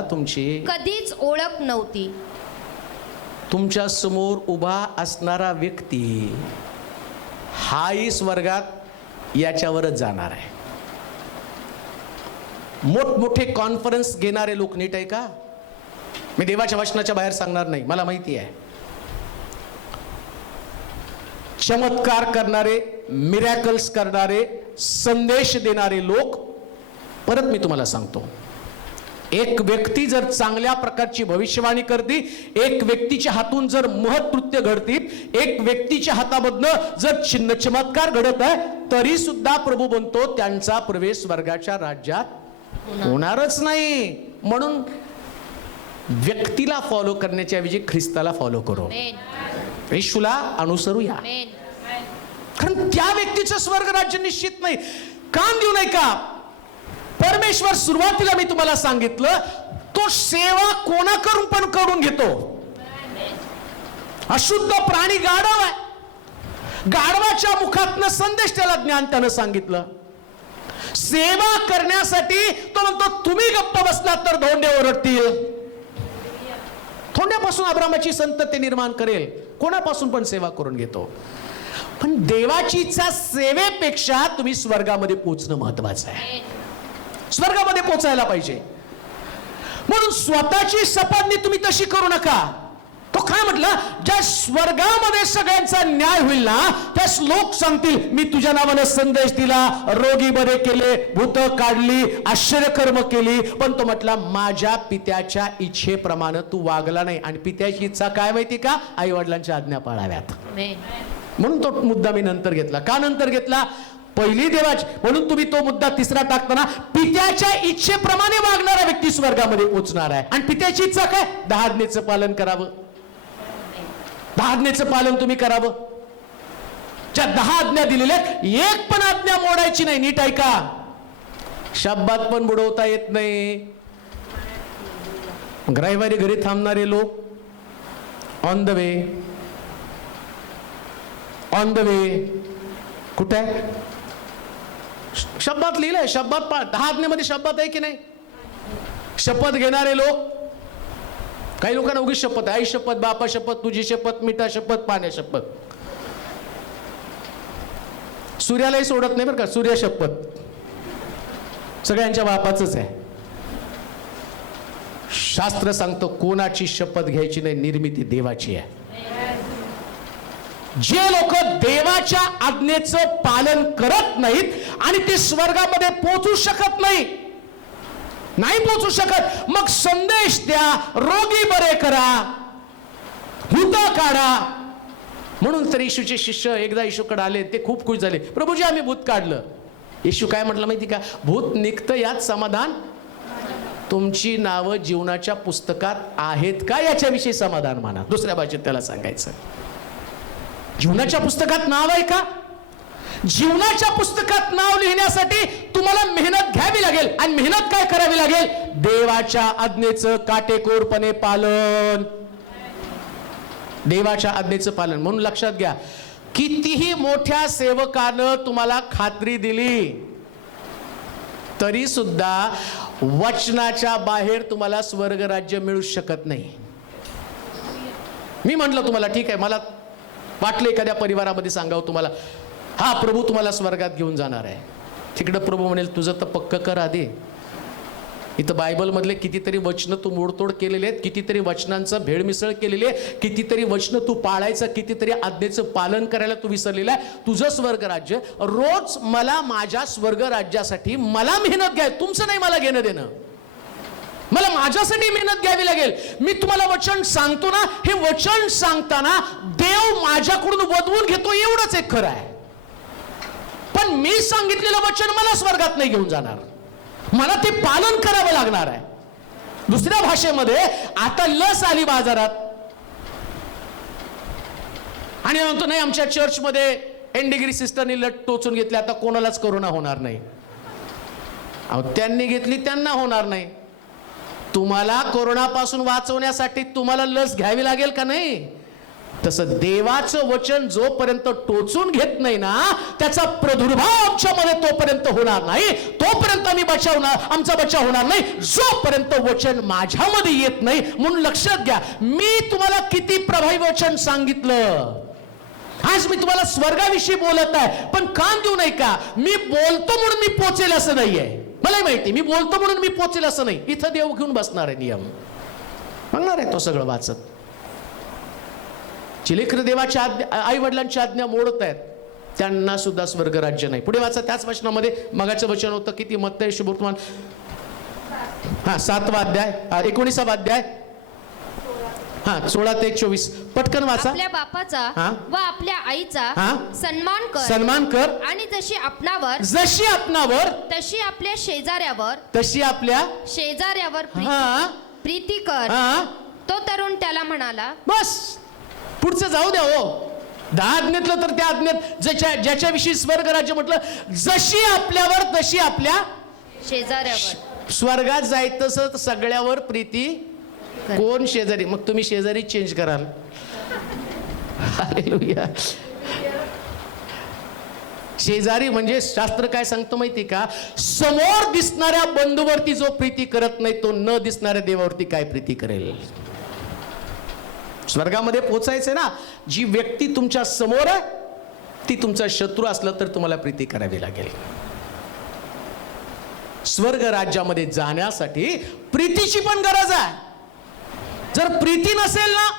तुमची कधीच ओळख नव्हती. तुमच्या समोर उभा असणारा व्यक्ती हाही स्वर्गात याच्यावरच जाणार आहे. मोठमोठे कॉन्फरन्स घेणारे लोक, नीट आहे का, मी देवाच्या वचनाच्या बाहेर सांगणार नाही, मला माहिती आहे. चमत्कार करणारे, मिरॅकल्स करणारे, संदेश देणारे लोक, परत मी तुम्हाला सांगतो, एक व्यक्ती जर चांगल्या प्रकारची भविष्यवाणी करते, एक व्यक्तीच्या हातून जर महत्कृत्य घडतील, एक व्यक्तीच्या हातामधनं जर चिन्ह चमत्कार घडत आहे, तरी सुद्धा प्रभू म्हणतो त्यांचा प्रवेश स्वर्गाच्या राज्यात होणारच नाही. म्हणून व्यक्तीला फॉलो करण्याच्या ऐवजी ख्रिस्ताला फॉलो करू, येशूला अनुसरूया. कारण त्या व्यक्तीचं स्वर्ग राज्य निश्चित नाही. कान देऊ नये का? परमेश्वर सुरुवातीला मी तुम्हाला सांगितलं, तो सेवा कोणाकडून पण करून घेतो. अशुद्ध प्राणी गाढव आहे, गाढवाच्या मुखातनं संदेश त्याला ज्ञान त्यानं सांगितलं. सेवा करण्यासाठी तो म्हणतो तुम्ही गप्प बसलात तर धोंडे ओरडतील. धोंड्यापासून अब्रामाची संतती निर्माण करेल. कोणापासून पण सेवा करून घेतो. पण देवाची इच्छा सेवेपेक्षा तुम्ही स्वर्गामध्ये पोहोचणं महत्वाचं आहे. स्वर्गामध्ये पोचायला पाहिजे. म्हणून स्वतःची सपादनी तुम्ही तशी करू नका. तो काय म्हटलं, ज्या स्वर्गामध्ये सगळ्यांचा न्याय होईल ना, त्यास लोक सांगतील मी तुझ्या नावानं संदेश दिला, रोगी बरे केले, भूत काढली, आश्चर्यकर्म केली, पण तो म्हटला माझ्या पित्याच्या इच्छेप्रमाणे तू वागला नाही. आणि पित्याची इच्छा काय माहिती का, आई वडिलांच्या आज्ञा पाळाव्यात. म्हणून तो मुद्दा मी नंतर घेतला. का नंतर घेतला, पहिली देवाची. म्हणून तुम्ही तो मुद्दा तिसरा टाकताना पित्याच्या इच्छेप्रमाणे वागणारा व्यक्ती स्वर्गामध्ये पोहोचणार आहे. आणि पित्याची इच्छा काय, 10 आज्ञेचं पालन करावं. 10 आज्ञेचं पालन तुम्ही करावं. ज्या 10 आज्ञा दिलेल्या एक पण आज्ञा मोडायची नाही. नीट ऐका, शब्दात पण बुडवता येत नाही. रविवारी घरी थांबणारे लोक ऑन द वे कुठे आहे, शब्दात लिहिलंय, शब्दात 10 आज्ञेमध्ये शब्दात आहे की नाही. शपथ घेणारे लोक, काही लोकांना उगीच शपथ, आई शपथ, बापा शपथ, तुझी शपथ, मिठा शपथ, पाण्या शपथ. सूर्यालाही सोडत नाही बरं का, सूर्य शपथ सगळ्यांच्या बापाचंच आहे. शास्त्र सांगतो कोणाची शपथ घ्यायची नाही, निर्मिती देवाची आहे. जे लोक देवाच्या आज्ञेचं पालन करत नाहीत आणि ते स्वर्गामध्ये पोहोचू शकत नाही पोहोचू शकत. मग संदेश द्या, रोगी बरे करा, भूत काढा. म्हणून तर येशूचे शिष्य एकदा येशूकडे आले, ते खूप खुश झाले, प्रभूजी आम्ही भूत काढलं. येशू काय म्हटलं माहिती का, भूत निघतं यात समाधान, तुमची नावं जीवनाच्या पुस्तकात आहेत का याच्याविषयी समाधान माना. दुसऱ्या भाषेत त्याला सांगायचं, जीवनाच्या पुस्तकात नाव आहे का. जीवनाच्या पुस्तकात नाव लिहिण्यासाठी तुम्हाला मेहनत घ्यावी लागेल. आणि मेहनत काय करावी लागेल, देवाच्या आज्ञेचं काटेकोरपणे पालन, देवाच्या आज्ञेचं पालन. म्हणून लक्षात घ्या, कितीही मोठ्या सेवकानं तुम्हाला खात्री दिली तरी सुद्धा वचनाच्या बाहेर तुम्हाला स्वर्ग राज्य मिळू शकत नाही. मी म्हटलं तुम्हाला ठीक आहे, मला वाटलं एखाद्या परिवारामध्ये सांगावं तुम्हाला, हा प्रभू तुम्हाला स्वर्गात घेऊन जाणार आहे. तिकडं प्रभू म्हणेल तुझं तर पक्क कर आधी. इथं बायबल मधले कितीतरी वचनं तू मोडतोड केलेले आहेत, कितीतरी वचनांचं भेळमिसळ केलेली आहे, कितीतरी वचनं तू पाळायचं, कितीतरी आज्ञेचं पालन करायला तू विसरलेला आहे. तुझं स्वर्ग राज्य, रोज मला माझ्या स्वर्ग राज्यासाठी मला मेहनत घ्याय, तुमचं नाही मला घेणं देणं, मला माझ्यासाठी मेहनत घ्यावी लागेल. मी तुम्हाला वचन सांगतो ना, हे वचन सांगताना देव माझ्याकडून वधवून घेतो एवढंच एक खरं आहे. पण मी सांगितलेलं वचन मला स्वर्गात नाही घेऊन जाणार, मला ते पालन करावं लागणार आहे. दुसऱ्या भाषेमध्ये, आता लस आली बाजारात आणि म्हणतो नाही आमच्या चर्चमध्ये एनडिग्री सिस्टरनी लट टोचून घेतली, आता कोणालाच कोरोना होणार नाही. अहो त्यांनी घेतली त्यांना होणार नाही. तुम्हाला कोरोनापासून वाचवण्यासाठी तुम्हाला लस घ्यावी लागेल का नाही. तसं देवाचं वचन जोपर्यंत टोचून घेत नाही ना, त्याचा प्रादुर्भाव आमच्यामध्ये तोपर्यंत होणार नाही, तोपर्यंत आमचा बचाव होणार नाही, जोपर्यंत वचन माझ्यामध्ये येत नाही. म्हणून लक्षात घ्या, मी तुम्हाला किती प्रभावी वचन सांगितलं. आज मी तुम्हाला स्वर्गाविषयी बोलत आहे, पण कान देऊ नये का, मी बोलतो म्हणून मी पोचेल असं नाहीये. मलाही माहिती मी बोलतो म्हणून मी पोचेल असं नाही. इथं देव घेऊन बसणार आहे, नियम बघणार आहे तो सगळं वाचत. चिलेकर देवाच्या आई वडिलांची आज्ञा मोडत आहेत, त्यांना सुद्धा स्वर्ग राज्य नाही. पुढे वाचा त्याच वचनामध्ये, मगाचं वचन होतं किती, मत्तई शुभवर्तमान 7वा अध्याय 19वा अध्याय 16 ते 24 पटकन वाचा. आपल्या बापाचा व आपल्या आईचा सन्मान कर आणि जशी आपणावर तशी आपल्या शेजाऱ्यावर प्रीती कर. तो तरुण त्याला म्हणाला, बस पुढचं जाऊ द्या हो. 10 आज्ञेतलं तर त्या आज्ञेत ज्याच्याविषयी स्वर्ग राज्य म्हटलं, जशी आपल्यावर तशी आपल्या शेजाऱ्यावर. स्वर्गात जायचं सगळ्यावर प्रीती. कोण शेजारी, मग तुम्ही शेजारी चेंज कराल. हालेलुया. शेजारी म्हणजे शास्त्र काय सांगतो माहिती का, समोर दिसणाऱ्या बंधूवरती जो प्रीती करत नाही, तो न दिसणाऱ्या देवावरती काय प्रीती करेल. स्वर्गामध्ये पोचायचंय ना, जी व्यक्ती तुमच्या समोर आहे ती तुमचा शत्रू असला तर तुम्हाला प्रीती करावी लागेल. स्वर्ग राज्यामध्ये जाण्यासाठी प्रीतीची पण गरज आहे. जर प्रीती नसेल ना,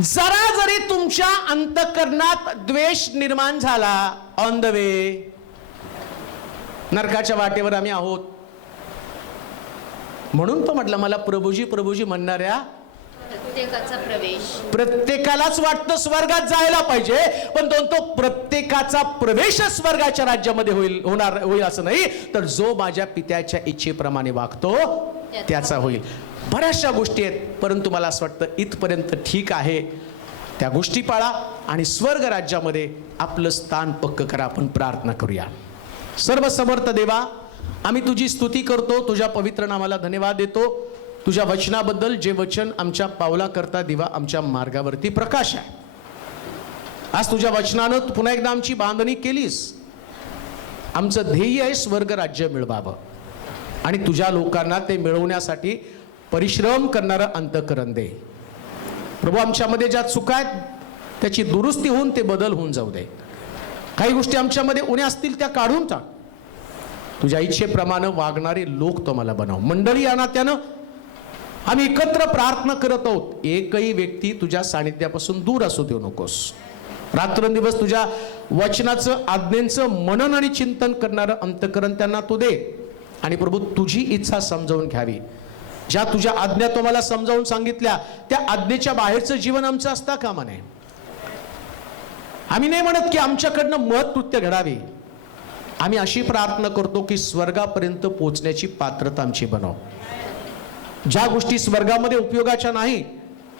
जरा जरी तुमच्या अंतःकरणात द्वेष निर्माण झाला, ऑन द वे नरकाच्या वाटेवर आम्ही आहोत. म्हणून तो म्हटलं, मला प्रभूजी प्रभूजी म्हणणाऱ्या प्रत्येकाचा प्रवेश, प्रत्येकालाच वाटतं स्वर्गात जायला पाहिजे, पण तो प्रत्येकाचा प्रवेश स्वर्गाच्या राज्यामध्ये होईल असं नाही, तर जो माझ्या पित्याच्या इच्छेप्रमाणे वागतो त्याचा होईल. बऱ्याचशा गोष्टी आहेत, परंतु मला असं वाटतं इथपर्यंत ठीक आहे. त्या गोष्टी पाळा आणि स्वर्ग राज्यामध्ये आपलं स्थान पक्क करा. आपण प्रार्थना करूया. सर्व समर्थ देवा, आम्ही तुझी स्तुती करतो, तुझ्या पवित्र नामाला धन्यवाद देतो. तुझ्या वचनाबद्दल, जे वचन आमच्या पावलाकरता दिवा, आमच्या मार्गावरती प्रकाश आहे. आज तुझ्या वचनानं तू पुन्हा एकदा आमची बांधणी केलीस. आमचं ध्येय आहे स्वर्ग राज्य मिळवावं आणि तुझ्या लोकांना ते मिळवण्यासाठी परिश्रम करणारं अंतःकरण दे. प्रभू, आमच्यामध्ये ज्या चुका आहेत त्याची दुरुस्ती होऊन ते बदल होऊन जाऊ दे. काही गोष्टी आमच्यामध्ये उण्या असतील त्या काढून टाक. तुझ्या इच्छेप्रमाणे वागणारे लोक तो मला बनव. मंडळी या नात्यानं आम्ही एकत्र प्रार्थना करत आहोत. एकही व्यक्ती तुझ्या सानिध्यापासून दूर असू देऊ नकोस. रात्रंदिवस तुझ्या वचनाचं, आज्ञेचं मनन आणि चिंतन करणारं अंतःकरण त्यांना तू दे. आणि प्रभू, तुझी इच्छा समजावून घ्यावी. ज्या तुझ्या आज्ञा तो मला समजावून सांगितल्या, त्या आज्ञेच्या बाहेरचं जीवन आमचं असता कामा नये. आम्ही नाही म्हणत की आमच्याकडनं महत्कृत्य घडावे. आम्ही अशी प्रार्थना करतो की स्वर्गापर्यंत पोहोचण्याची पात्रता आमची बनव. ज्या गोष्टी स्वर्गामध्ये उपयोगाच्या नाही,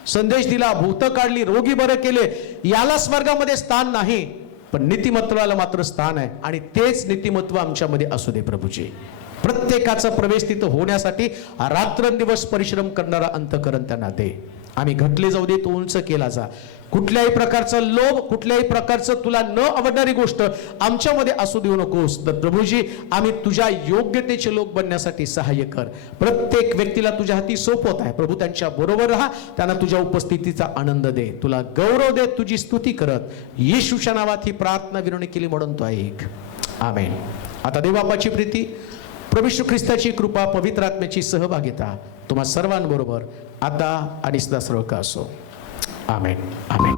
संदेश दिला, भूत काढली, रोगी बरे केले, याला स्वर्गामध्ये स्थान नाही, पण नीतिमत्वाला मात्र स्थान आहे. आणि तेच नीतिमत्व आमच्यामध्ये असू दे प्रभूजी. प्रत्येकाचा प्रवेश तिथं होण्यासाठी रात्रंदिवस परिश्रम करणारा अंतःकरण त्यांना दे. आम्ही घटले जाऊ दे, तू उंच केला जा. कुठल्याही प्रकारचा लोभ, कुठल्याही प्रकारचं तुला न आवडणारी गोष्ट आमच्यामध्ये असू देऊ नकोस. तर प्रभूजी, आम्ही तुझ्या योग्यतेचे लोक बनण्यासाठी सहाय्य कर. प्रत्येक व्यक्तीला तुझ्या हाती सोपवत आहे प्रभू, त्यांच्या बरोबर राहा, त्यांना तुझ्या उपस्थितीचा आनंद दे. तुला गौरव दे, तुझी स्तुती करत येशूच्या नावात ही प्रार्थना विनवणी केली म्हणून तो ऐक. आमेन. आता देवबापाची प्रीती, प्रभू येशू ख्रिस्ताची कृपा, पवित्र आत्म्याची सहभागिता तुम्हा सर्वांबरोबर आता आणि सदा सर्व का असो. आमेन. आमेन.